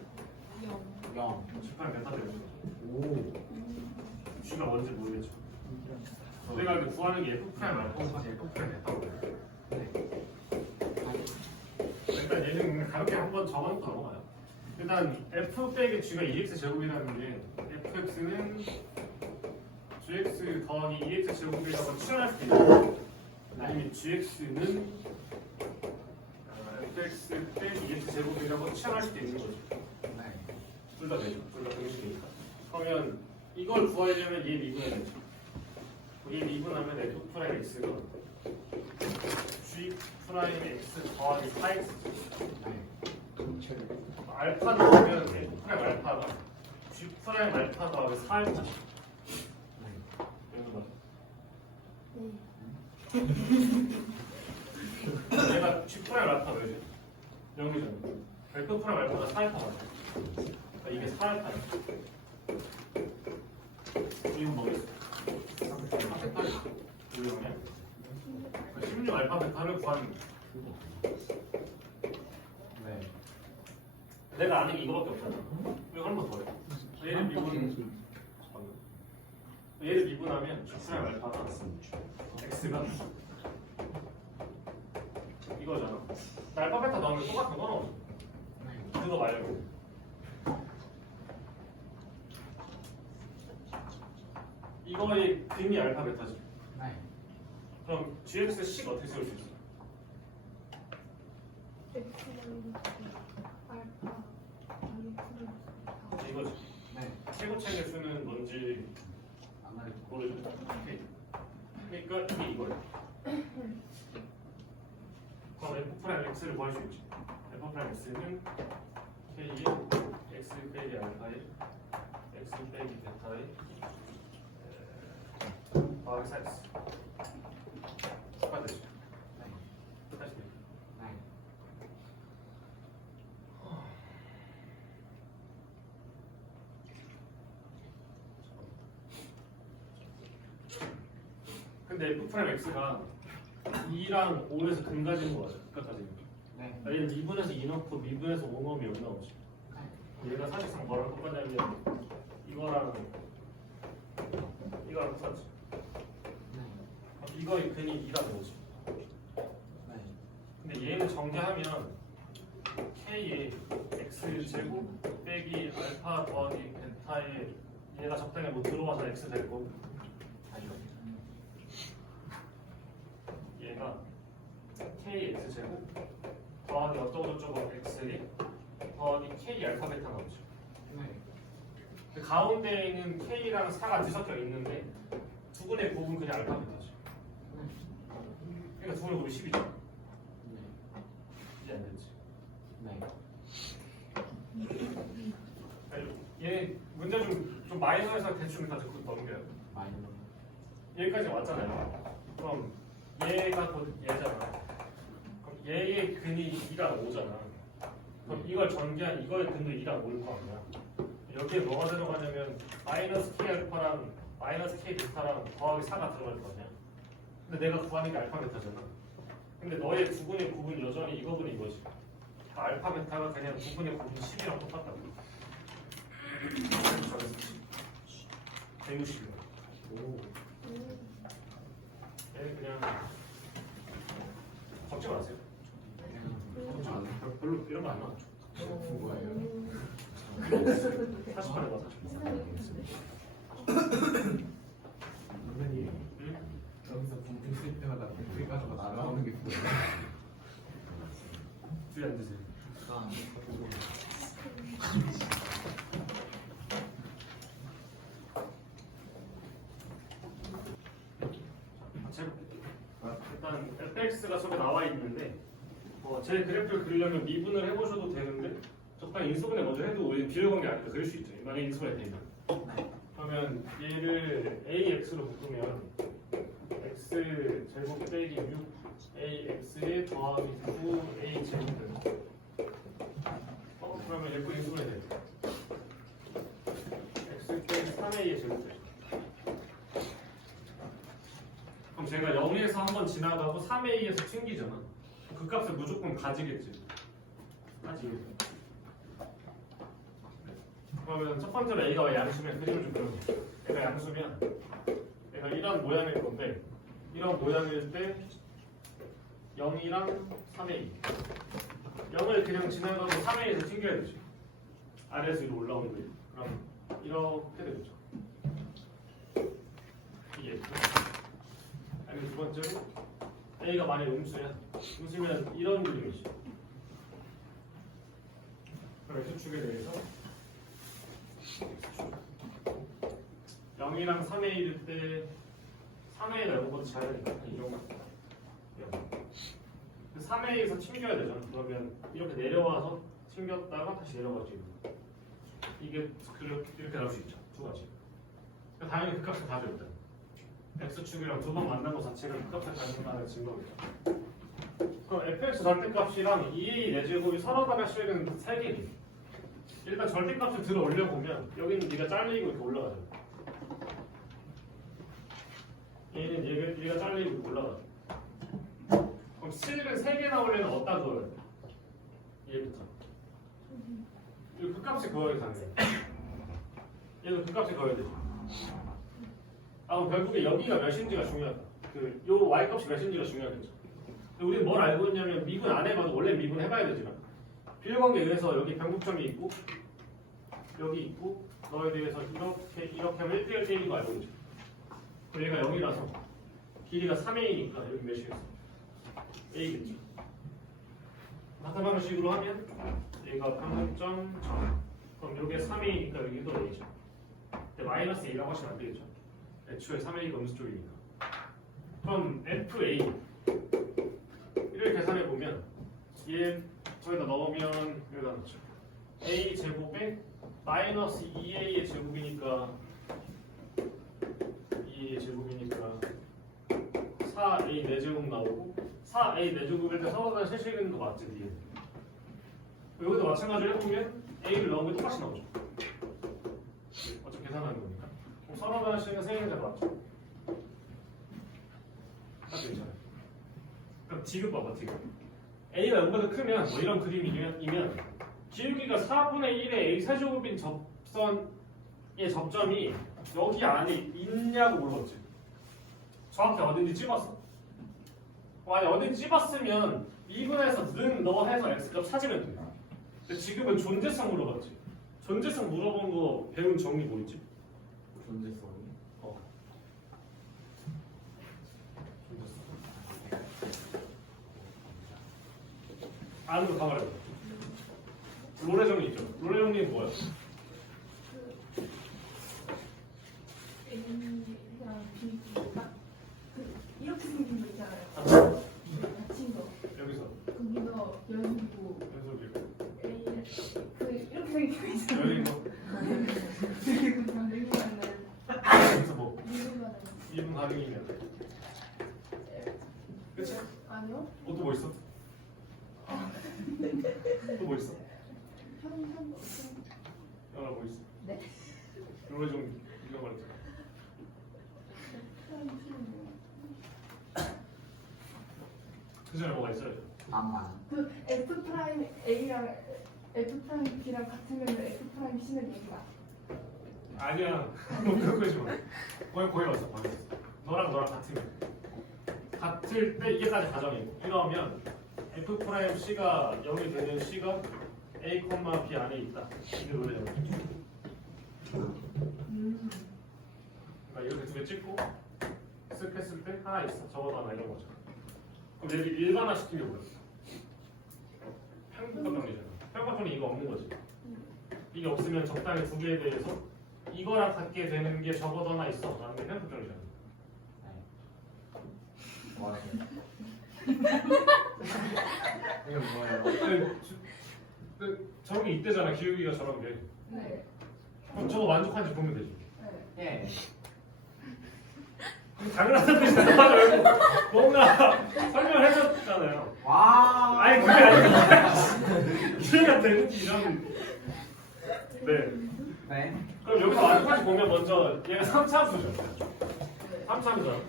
0. G 프라임 베타 되는 거. 오. G가 뭔지 모르겠죠. 내가 이렇게 구하는 게 F 프라임 알파고 사실 F 프라임 베타고. 일단 얘는 가볍게 한번 적어놓고 넘어가요. 일단 F 빼기 G가 2x 제곱이라는 게 fx는 gx 더하기 2x 제곱이라고 추정할 수도 있고 아니면 gx는 fx 빼기 2x 제곱이라고 추정할 수도 있는 거죠. 네. 둘 다 되죠. 둘 다 공식이니까. 그러면 이걸 구하려면 얘 미분해야 되죠. 얘 미분하면 f 프라임 x가 g 프라임 x 더하기 4x 알파 넣으면 f 프라임 알파가 g 프라임 알파 더하기 4알파 되는 거죠. 얘가 g 프라임 알파 왜죠? 0이잖아. f 프라임 알파가 4알파 맞아. 그러니까 이게 4알파야. 이건 뭐겠어? 16 알파 베타를 구하는 네. 내가 아는 게 이거밖에 없잖아. 이거 한 번 더 해. 얘를 미분하면 G프라임 알파가 X가 이거잖아. 알파 베타 넣으면 똑같은 건 없어. 그거 말고 이거의 근이 알파 베타지. 네. 그럼 GX C가 어떻게 세울 수 있어? 이거지. 네. 최고책을 쓰는 뭔지 안 알죠. 모르죠? 오케이. 그러니까 이게 이거예요. 그럼 F 프라임 X를 구할 수 있지. F 프라임 X는 K의 X 빼기 알파의 X 빼기 베타의 더하기 4X 똑같죠? 네. 똑같이 돼. 네. 근데 F 프라임 X가 2랑 5에서 근가지는 거 맞아? 끝까지. 네. 얘는 미분에서 2 넣고 미분에서 5 넣으면 여기 나오지. 얘가 사실상 뭐랑 똑같냐면 이거랑 똑같지. 이거의 근이 2가 나오지. 네. 근데 얘는 전개하면 K의 X 제곱 빼기 알파 더하기 베타에 얘가 적당히 뭐 들어와서 X 될 거고 얘가 K X 제곱 더하기 어쩌고저쩌고 X에 더하기 K 알파 베타 나오죠. 근데 가운데에 있는 K랑 4가 뒤섞여 있는데 두분의 곱은 그냥 알파 베타죠. 그러니까 두분의 곱이 10이죠. 이제 안 됐지. 네. 얘 문제 좀 마이너에서 대충 다 듣고 넘겨요. 마이너. 여기까지 왔잖아요. 그럼 얘가 곧 얘잖아. 그럼 얘의 근이 2랑 5잖아. 그럼 이걸 전개한 이거의 근도 2랑 5일 거 아니야. 여기에 뭐가 들어가냐면 마이너스 K 알파랑 마이너스 K 베타랑 더하기 4가 들어갈 거 아니야. 근데 내가 구하는 게 알파 베타잖아. 근데 너의 두분의 곱은 여전히 이거분이 이거지. 알파 베타가 그냥 두분의 곱은 10이랑 똑같다고. 160이야. 오. 얘는 그냥 걱정 마세요. 별로 이런 거 안 나와. 뭐예요? 40판에 와 40판. 선생님, 응? 여기서 분필 쓸 때마다 분필 가져가 날아오는 게 뭐예요? 뒤에 앉으세요. 일단 fx가 저기 나와 있는데 제 그래프를 그리려면 미분을 해보셔도 되는데 적당히 인수분해 먼저 해도 우리 비례관계 아니까 그릴 수 있죠. 만약 인수분해 되면. 그러면 얘를 ax로 묶으면 x 제곱 빼기 6ax에 더하기 9a 제곱은 그러면 예쁜 인수분해 돼. 3A의 제곱되죠. 그럼 제가 0에서 한번 지나가고 3A에서 튕기잖아. 그 값을 무조건 가지겠지. 가지겠지. 그러면 첫 번째로 A가 양수면 그림을 좀 그려볼게요. A가 양수면 얘가 이런 모양일 건데 이런 모양일 때 0이랑 3A 0을 그냥 지나가고 3A에서 튕겨야 되지. 아래에서 위로 올라오는 거예요. 그럼 이렇게 되겠죠. 이게 아니면 두 번째로 A가 만약 음수야. 음수면 이런 그림이지. 그럼 X축에 대해서 0이랑 3A일 때 3A가 이거보다 작으니까 이 정도 3A에서 튕겨야 되잖아. 그러면 이렇게 내려와서 튕겼다가 다시 내려가지. 이게 이렇게 나올 수 있죠. 두 가지. 그러니까 당연히 그 값을 가져 일단. X축이랑 두 번 만난 것 자체가 그 값을 가진다는 증거겠죠. 그럼 fx 절대값이랑 2a 내제곱이 서로 다를 수익은 3개니. 일단 절대값을 들어 올려보면 여기는 네가 잘리고 이렇게 올라가잖아. 얘는 얘가 잘리고 이렇게 올라가죠. 그럼 실은 3개 나오려면 어디다 둬야 돼? 얘부터. 이거 그 값이 그거에 당연히. 얘도 그 값이 그거야 되지. 그럼 결국에 여기가 몇인지가 중요하다. 요 y 값이 몇인지가 중요하겠죠. 우리는 뭘 알고 있냐면 미분 안 해봐도 원래 미분 해봐야 되지만 비례관계에 의해서 여기 변곡점이 있고 여기 있고 너에 대해서 이렇게 하면 1대1 대1인 거 알고 있죠. 그리고 얘가 0이라서 길이가 3a니까 여기 몇이겠어? a겠죠. 같은 방식으로 하면 얘가 평균점 점. 그럼 이게 3a니까 여기도 a죠. 근데 마이너스 a라고 하시면 안 되겠죠. 애초에 3a가 음수 쪽이니까. 그럼 fa 이를 계산해 보면 얘 저기다 넣으면 여기다 넣죠. a 제곱에 마이너스 2a의 제곱이니까 2a의 제곱이니까 4a 4제곱 나오고 4a 4제곱일 때 서로 다른 실식인 거 맞지? 뒤에 여기도 마찬가지로 해보면 a를 넣으면 똑같이 나오죠. 어차피 계산하는 거니까. 그럼 서로 다른 실식은 3개가 맞죠? 딱 괜찮아요. 그럼 디귿 봐봐, 디귿. a가 0보다 크면 뭐 이런 그림이면 기울기가 4분의 1의 a 세제곱인 접선의 접점이 여기 안에 있냐고 물어봤지. 정확히 어딘지 찍었어. 만약 어딘지 찍었으면 2분에서 는 너 해서 x값 찾으면 돼. 근데 지금은 존재성 물어봤지. 존재성 물어본 거 배운 정리 뭐 있지? 존재성이 아는 거 다 말해봐. 롤의 정리 있죠? 롤의 정리는 뭐야? A랑 B가 이렇게 생긴 거 있잖아요. 닫힌 거. 여기서 거기서 연이고 연속이고 A 이렇게 생긴 거 있잖아요. 열린 거 그리고 밀리면은 여기서 뭐 밀리면은 2분 가능이면 그치? 아니요. 또 뭐 있어? 또 뭐 있어? 현 영화 뭐 있어? 네. 롤의 정리 이거 말했잖아. 그 전에 뭐가 있어요? 그 F 프라임 A랑 F 프라임 B랑 같으면 F 프라임 C는 얘기가. 아니야. 너 그런 거지 마. 거기 왔어. 거기 왔어. 너랑 같으면 같을 때 이게까지 가정이고 이러면 F 프라임 C가 0이 되는 C가 A, B 안에 있다. 이게 노래잖아. 그러니까 이렇게 두 개 찍고 쓱 했을 때 하나 있어. 적어도 하나 이런 거죠. 그럼 여기 일반화시킨 게 뭐야? 평균값정리잖아. 평균값정리 이거 없는 거지. 이게 없으면 적당히 두 개에 대해서 이거랑 같게 되는 게 적어도 하나 있어. 라는 게 평균값정리잖아. 이게 뭐예요? 저기 이때잖아. 기울기가 저런 게. 네. 그럼 저거 만족한지 보면 되지. 네. 예. 당연한 뜻이 나가지고 뭔가 설명을 해줬잖아요. 와. 아니 그게 아니라 이해가 되는지 이런. 네. 네. 그럼 여기서 마지막까지 보면 먼저 얘가 3차수죠. 3차수죠.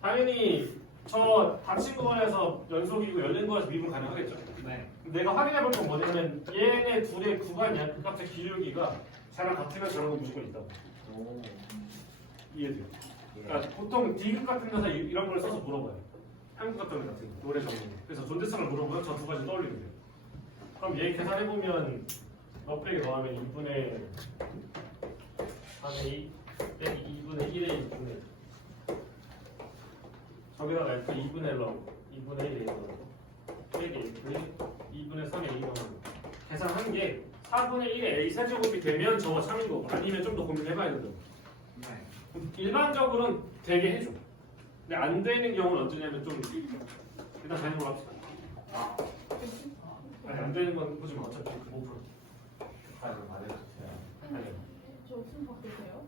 당연히 저 닫힌 거에서 연속이고 열린 거에서 미분 가능하겠죠. 네. 내가 확인해 볼 건 뭐냐면 얘네 둘의 구간이야. 그 값의 기울기가 쟤랑 같으면 저런 거 무조건 있다고. 오. 이해돼요? 그러니까 보통 D급 같은 데서 이런 걸 써서 물어봐요. 한국 같은 거 같은 거, 노래 정리. 그래서 존재성을 물어보면 저 두 가지 떠올리면 돼요. 그럼 얘 계산해보면 몇백에 더하면 2분의 4의 2 빼기 2분의 1의 2분의 저기다가 F 2분의 1 넣고 2분의 1의 1 넣고 빼기 F 2분의 3의 2 넣고 계산한 게 4분의 1의 A 세제곱이 되면 저거 참인 거고 아니면 좀 더 고민해봐야 된다. 네. 일반적으로는 되게 해줘. 근데 안 되는 경우는 언제냐면 좀 일단 다니는 걸로 합시다. 아니 안 되는 건 보지 마. 어차피 그 5%. 끝까지 말해주세요. 아니요. 저 무슨 바꿔 돼요?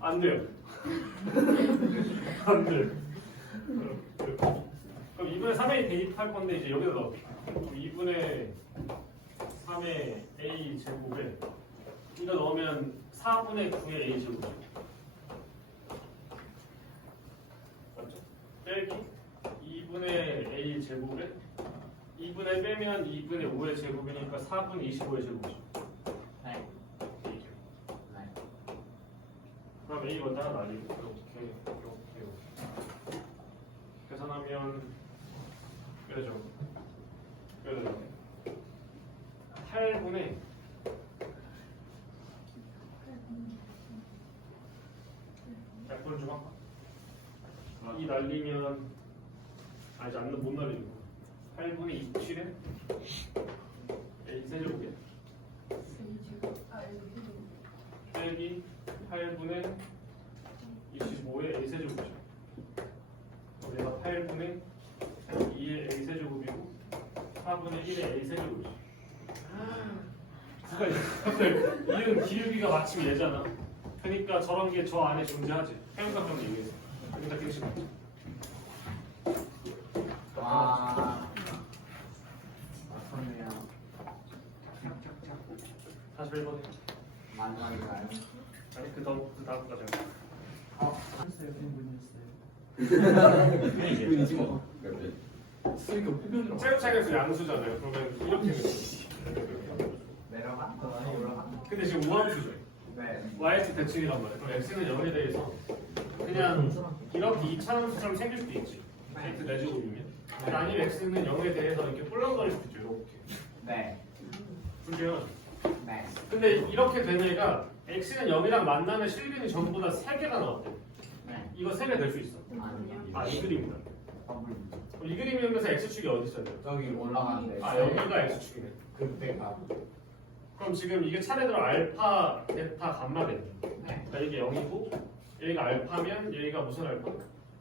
안 돼요. 안 돼. 그럼 2분의 3a 대입할 건데 이제 여기다 넣어. 2분의 3의 a 제곱에 이거 넣으면 4분의 9의 a 제곱. 맞죠? 빼기 2분의 a 제곱에 2분의 빼면 2분의 5의 제곱이니까 4분의 25의 제곱이죠. 네. 네. 그럼 A 먼저 하나 날리고 이렇게 계산하면 그래죠. 8분의 약분 좀 할까? 이 날리면 아니 못 날리고 8분의 27에 A 세제곱이야. 빼기 8분의 25의 A 세제곱이죠. 얘가 8분의 2의 A 세제곱이고 4분의 1의 A 세제곱이죠. 누가 이은 기울기가 마침 얘잖아. 그러니까 저런 게 저 안에 존재하지. 평가평 얘기해서. 그러니까 되게 싫어. 와. 맞췄네요. 41번에. 마지막인가요? 아니 그 다음까지. 했어요. 빈분이었어요. 이분이지 뭐. 쓰니까 후변으로 체육장에서 양수잖아요. 그러면 이렇게 내려가? 더 많이 올라가? 근데 지금 우함수죠. 네. YX 대칭이란 말이에요. 그럼 X는 0에 대해서 그냥 이렇게 2차함수처럼 생길 수도 있지. X 내제곱이면. 아니면 X는 0에 대해서 이렇게 뿔렁거릴 수도 있죠. 이렇게. 네. 그죠? 네. 근데 이렇게 된 애가 X는 0이랑 만나면 실빈이 전부 다 3개가 나왔대. 네. 이거 3개 될 수 있어. 아니요. 아, 이 그림이다. 더블. 이 그림이면서 X축이 어디 있어야 돼요? 저기 올라가는데 아, 여기가 X축이네. 그때가 그럼 지금 이게 차례대로 알파, 베타, 감마겠네. 네. 그러니까 이게 0이고 얘가 알파면 얘가 무슨 알파?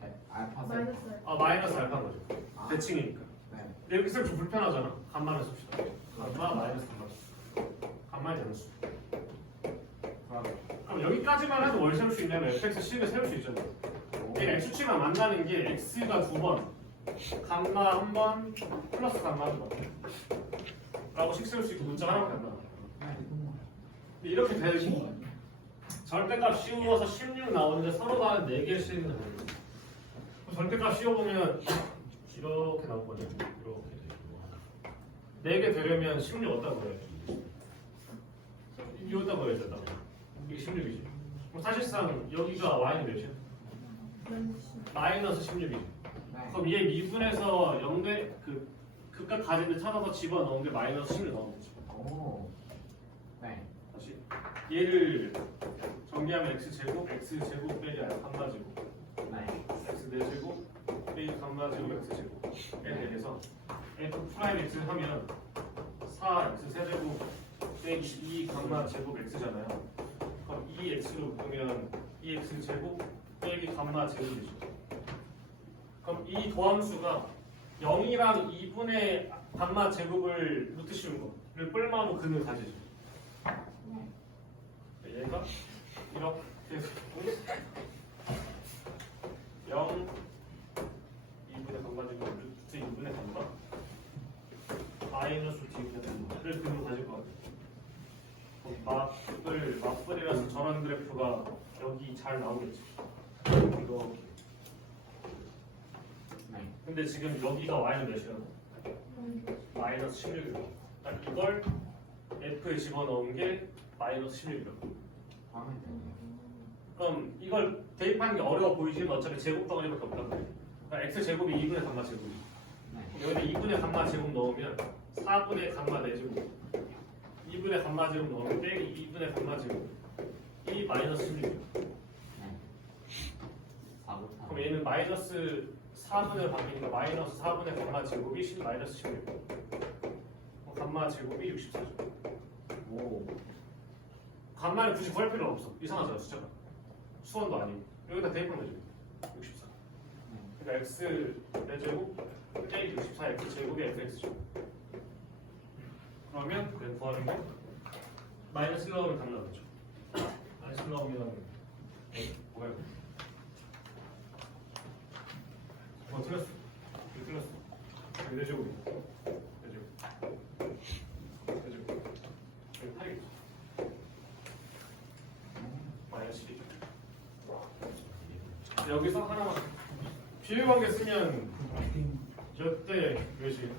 네. 알파 세. 마이너스 아, 마이너스 알파인 거죠. 아. 대칭이니까. 네. 근데 여기 쓰면 좀 불편하잖아. 감마를 씁시다. 감마 마이너스 감마. 감마의 대응수. 그럼 여기까지만 해도 뭘 세울 수 있냐면 fx 10을 세울 수 있잖아요. 얘가 x축이랑 만나는 게 x가 2번, 감마 1번, 플러스 감마 1번 라고 식 세울 수 있고 문자가 하나밖에 안 나와. 근데 이렇게 되고 절대값 씌워서 16 나오는데 서로 다른 4개의 식이 나와요. 절대값 씌워보면 이렇게 나올 거죠. 이렇게 4개 되려면 16 어디다 보여야지? 이거다 보여야 된다. 이게 16이지. 그럼 사실상 여기가 y는 몇이야? 마이너스 16이지. 네. 그럼 얘 미분에서 0대 극각 가지를 찾아서 집어넣은 게 마이너스 16 나오는 거지. 오. 네. 다시 얘를 정리하면 x제곱, x제곱 빼기 감마제곱, 네. x4제곱 빼기 감마제곱 x제곱에 대해서 f 프라임 x 하면 4x 세제곱 빼기 2 감마 제곱 x잖아요. 그럼 2x로 보면 2x 제곱 빼기 감마 제곱이죠. 그럼 이 도함수가 0이랑 2분의 감마 제곱을 루트 씌운 거를 뿔마로 근을 가지죠. 얘가 이렇게 0 2분의 감마 제곱 루트 2분의 감마 마이너스 2분의 감마를 근으로 가질 것 같아요. 맞벌이라서 저런 그래프가 여기 잘 나오겠죠. 이렇게. 근데 지금 여기가 y는 몇이라고? 마이너스 16이라고. 그러니까 이걸 f에 집어넣은 게 마이너스 16이라고. 그럼 이걸 대입하는 게 어려워 보이지만 어차피 제곱 덩어리밖에 없단 말이에요. 그러니까 x 제곱이 2분의 감마 제곱이. 여기다 2분의 감마 제곱 넣으면 4분의 감마 4제곱. 2분의 감마 제곱 넣으면 빼기 2분의 감마 제곱. 이 마이너스 16이에요. 그럼 얘는 마이너스 4분의 바뀌니까 마이너스 4분의 감마 제곱이 10 마이너스 16. 감마 제곱이 64죠. 오. 감마를 굳이 구할 필요는 없어. 이상하잖아 숫자가. 수원도 아니고. 여기다 대입하면 되죠. 64. 그러니까 x 4제곱 빼기 64 x 제곱이 fx죠. 그러면 그냥 구하는 게 마이너스 1 넣으면 답 나오죠. 마이너스 1 넣으면 뭐야? 틀렸어. 이거 틀렸어. 여기 4제곱이. 4제곱. 4제곱. 여기 8이겠죠. 마이너스 12죠. 여기서 하나만 비율관계 쓰면 몇 대 몇이에요?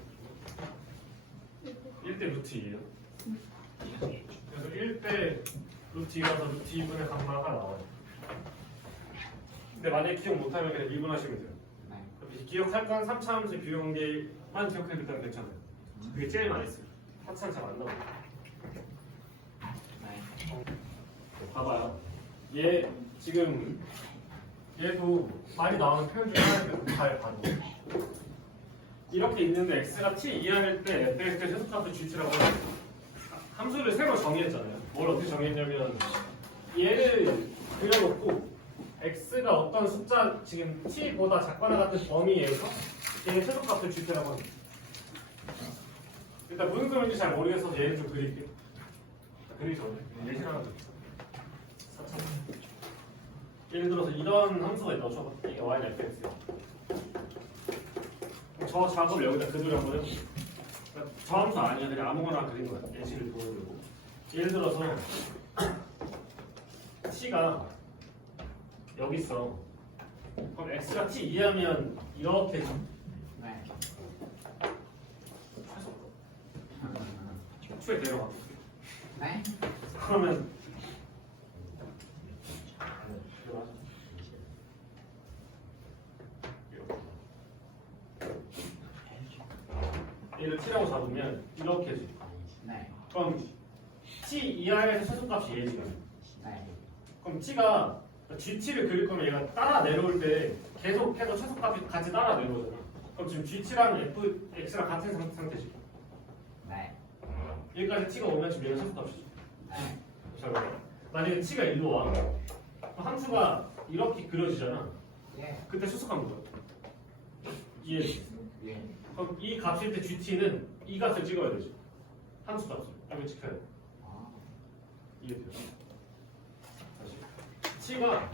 1대 루트 2예요. 그래서 1대 루트 2라서 루트 2분의 감마가 나와요. 근데 만약에 기억 못하면 그냥 미분하시면 돼요. 기억할 건 3차 함수 비율관계만 기억해도 괜찮아요. 그게 제일 많이 써요. 4차는 잘 안 나와요. 봐봐요. 얘 지금 얘도 많이 나오는 표현 중에 하나인데 잘 봐요. 이렇게 있는데 x가 t 이하일 때 fx의 최소값을 gt라고 해요. 함수를 새로 정의했잖아요. 뭘 어떻게 정의했냐면 얘를 그려놓고 x가 어떤 숫자 지금 t보다 작거나 같은 범위에서 얘의 최소값을 gt라고 합니다. 일단 무슨 소리인지 잘 모르겠어서 얘를 좀 그릴게요. 그리기 전에 예시를 하나 드릴게요. 예를 들어서 이런 함수가 있다고 쳐봐. 이게 y는 fx예요. 저 작업을 여기다 그대로 한번 해볼게요. 그러니까 저 함수 아니야. 그냥 아무거나 그린 거야. 예시를 보여주고. 예를 들어서 t가 여기 있어. 그럼 x가 t 이하면 이렇게 추에 내려가. 그러면 얘를 t라고 잡으면 이렇게지. 그럼 t 이하에서 최소값이 얘지. 그럼 t가 gt를 그릴 거면 얘가 따라 내려올 때 계속해서 최소값이 같이 따라 내려오잖아. 그럼 지금 gt랑 fx랑 같은 상태지. 여기까지 t가 오면 지금 얘가 최소값이지. 잘 봐요. 만약에 t가 일로 와. 함수가 이렇게 그려지잖아. 그때 최소값 뭐야? 이해되지? 그럼 이 값일 때 gt는 이 값을 찍어야 되지. 함수 값을. 이거 찍혀야 돼. 이해돼요? 다시. t가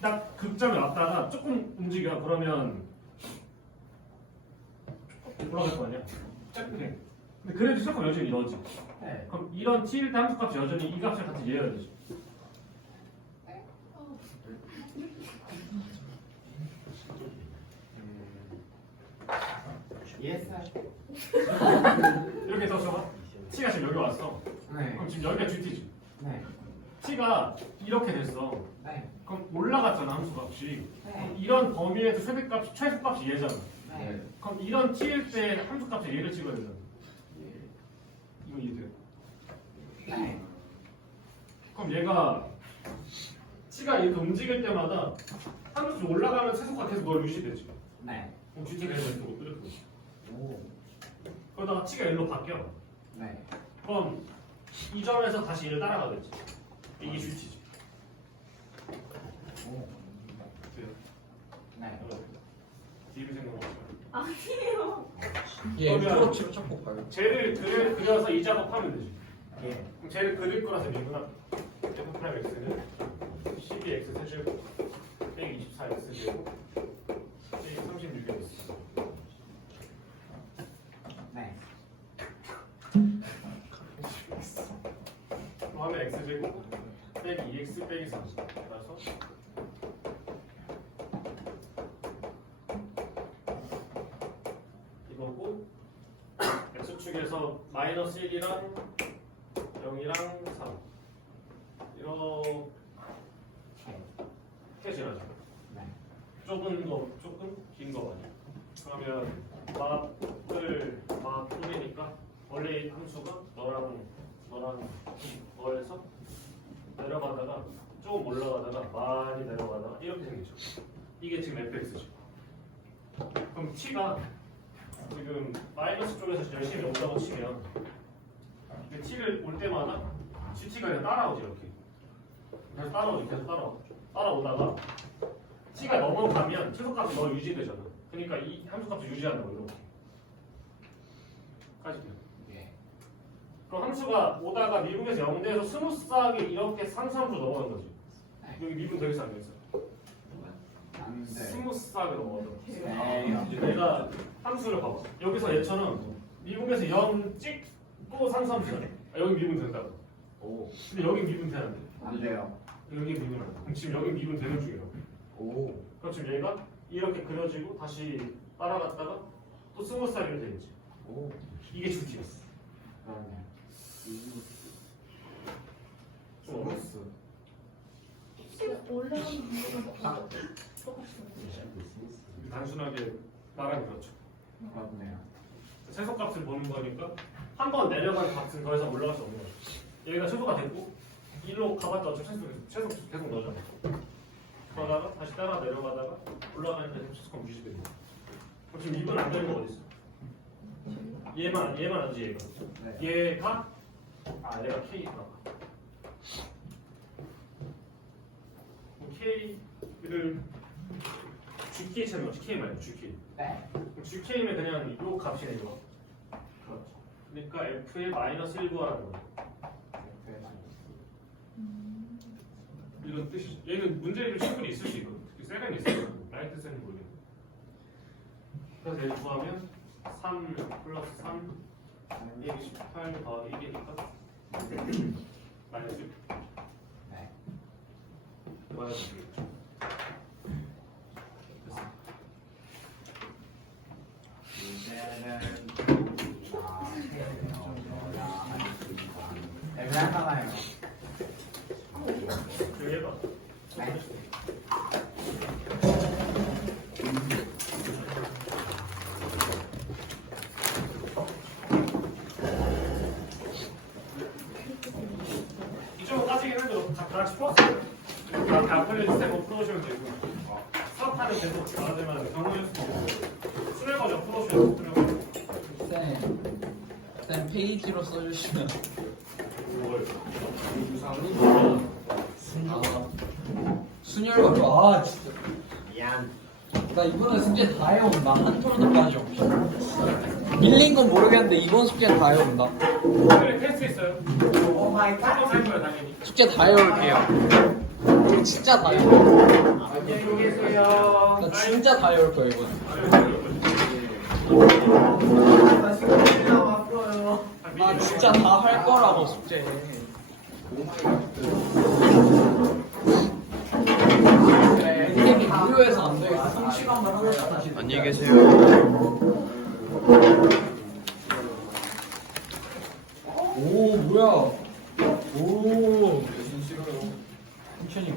딱 극점에 왔다가 조금 움직여. 그러면 올라갈 거 아니야? 근데 그래도 조금 여전히 이러지. 그럼 이런 t일 때 함수 값이 여전히 이 값을 같이 이해해야 되지. 이렇게 써서 t가 지금 여기 왔어. 그럼 지금 여기가 gt지. t가 이렇게 됐어. 그럼 올라갔잖아 함수 값이. 그럼 이런 범위에서 최소값이 얘잖아. 그럼 이런 t일 때 함수 값에 얘를 찍어야 되잖아. 이거 이해돼요? 그럼 얘가 t가 이렇게 움직일 때마다 함수 올라가면 최소값 계속 널 유지되지. 그럼 gt가 이렇게 그러다가 t가 1로 바뀌어. 그럼 이 점에서 다시 얘를 따라가겠지. 이게 gt지. 뒤로 생각해볼까요? 아니에요. 예, 그러면- 프로치로 찾고 가요. 쟤를 그려서 이 작업하면 되지. 그럼 쟤를 그릴 거라서 미분하. f'(x는 12x 세제곱 빼기 24x 제곱 빼기 36x. 그럼 하면 x제곱 빼기 2x 빼기 3. 그래서 이거고 x축에서 마이너스 1이랑 0이랑 3 이렇게 지나죠. 좁은 거 조금 긴 거 아니야. 그러면 마플이니까 원래 이 함수가 너랑 너에서 내려가다가 조금 올라가다가 많이 내려가다가 이렇게 생기죠. 이게 지금 fx죠. 그럼 t가 지금 마이너스 쪽에서 열심히 온다고 치면 t를 올 때마다 gt가 그냥 따라오죠. 이렇게 계속 따라오죠. 계속 따라오다가 t가 넘어가면 최소값이 너 유지되잖아. 그러니까 이 함수값을 유지하는 거 이렇게 까지요. 그럼 함수가 오다가 미분에서 0대에서 스무스하게 이렇게 상수함수로 넘어가는 거지. 여기 미분 되겠어 안 되겠어? 스무스하게 넘어가는 거지. 내가 함수를 봐봐. 여기서 얘처럼 미분에서 0 찍고 상수함수잖아. 여기 미분 된다고. 오. 근데 여기 미분 되는데 안 돼요. 여기 미분 안 돼. 그럼 지금 여기 미분 되는 중이라고. 오. 그럼 지금 얘가 이렇게 그려지고 다시 따라갔다가 또 스무스하게 되겠지. 오. 이게 주티였어. 좀 어렵어. 올라가는 방법은 똑같이 단순하게 말하면 그렇죠. 맞네요. 최소값을 보는 거니까 한 번 내려간 값은 더 이상 올라갈 수 없는 거죠. 여기가 최소가 됐고 1로 가봤자 어차피 최소 계속 넣어잖아. 그러다가 다시 따라 내려가다가 올라가는데 최소값 유지되고. 그럼 지금 2번 안 되는 거 어디 있어? 얘만 아니지 얘가. 네. 얘가 얘가 K구나. K를 GK처럼 K 말고 GK. 네. GK면 그냥 이 값이네 이거. 그렇죠. 그러니까 F의 마이너스 1 구하라는 거예요. 이런 뜻이죠. 얘는 문제를 충분히 있을 수 있거든. 특히 셀은 있어요. 라이트 셀은 모르겠네. 그래서 얘를 구하면 3 플러스 3 18 더하기 1이니까 마이너스 1. 네. 마이너스 1. 애매하잖아요. 여기 해봐. 이쪽으로 따지긴 해도 다 같이 풀었어요. 다 풀려주세요. 풀어주시면 되고 수업하는 계속 말하자면 경우의 수 수능 과정 풀어주셔야 돼요. 쌤 페이지로 써주시면. 순열과 진짜 미안. 나 이번에 숙제 다 해온다. 한 톨도 빠짐없이. 밀린 건 모르겠는데 이번 숙제는 다 해온다. 오늘 테스트 있어요. 오 마이 갓. 한번 할 거야 당연히. 숙제 다 해올게요. 진짜 다 해올. 안녕히 계세요. 나 진짜 다 해올 거야 이번. 나 시간이 남았어요. 나 진짜 다 할 거라고 숙제. 그래 이게 무료해서 안 되겠어. 3시간만 하다가 다시. 안녕히 계세요. 오 뭐야? 오. 천천히.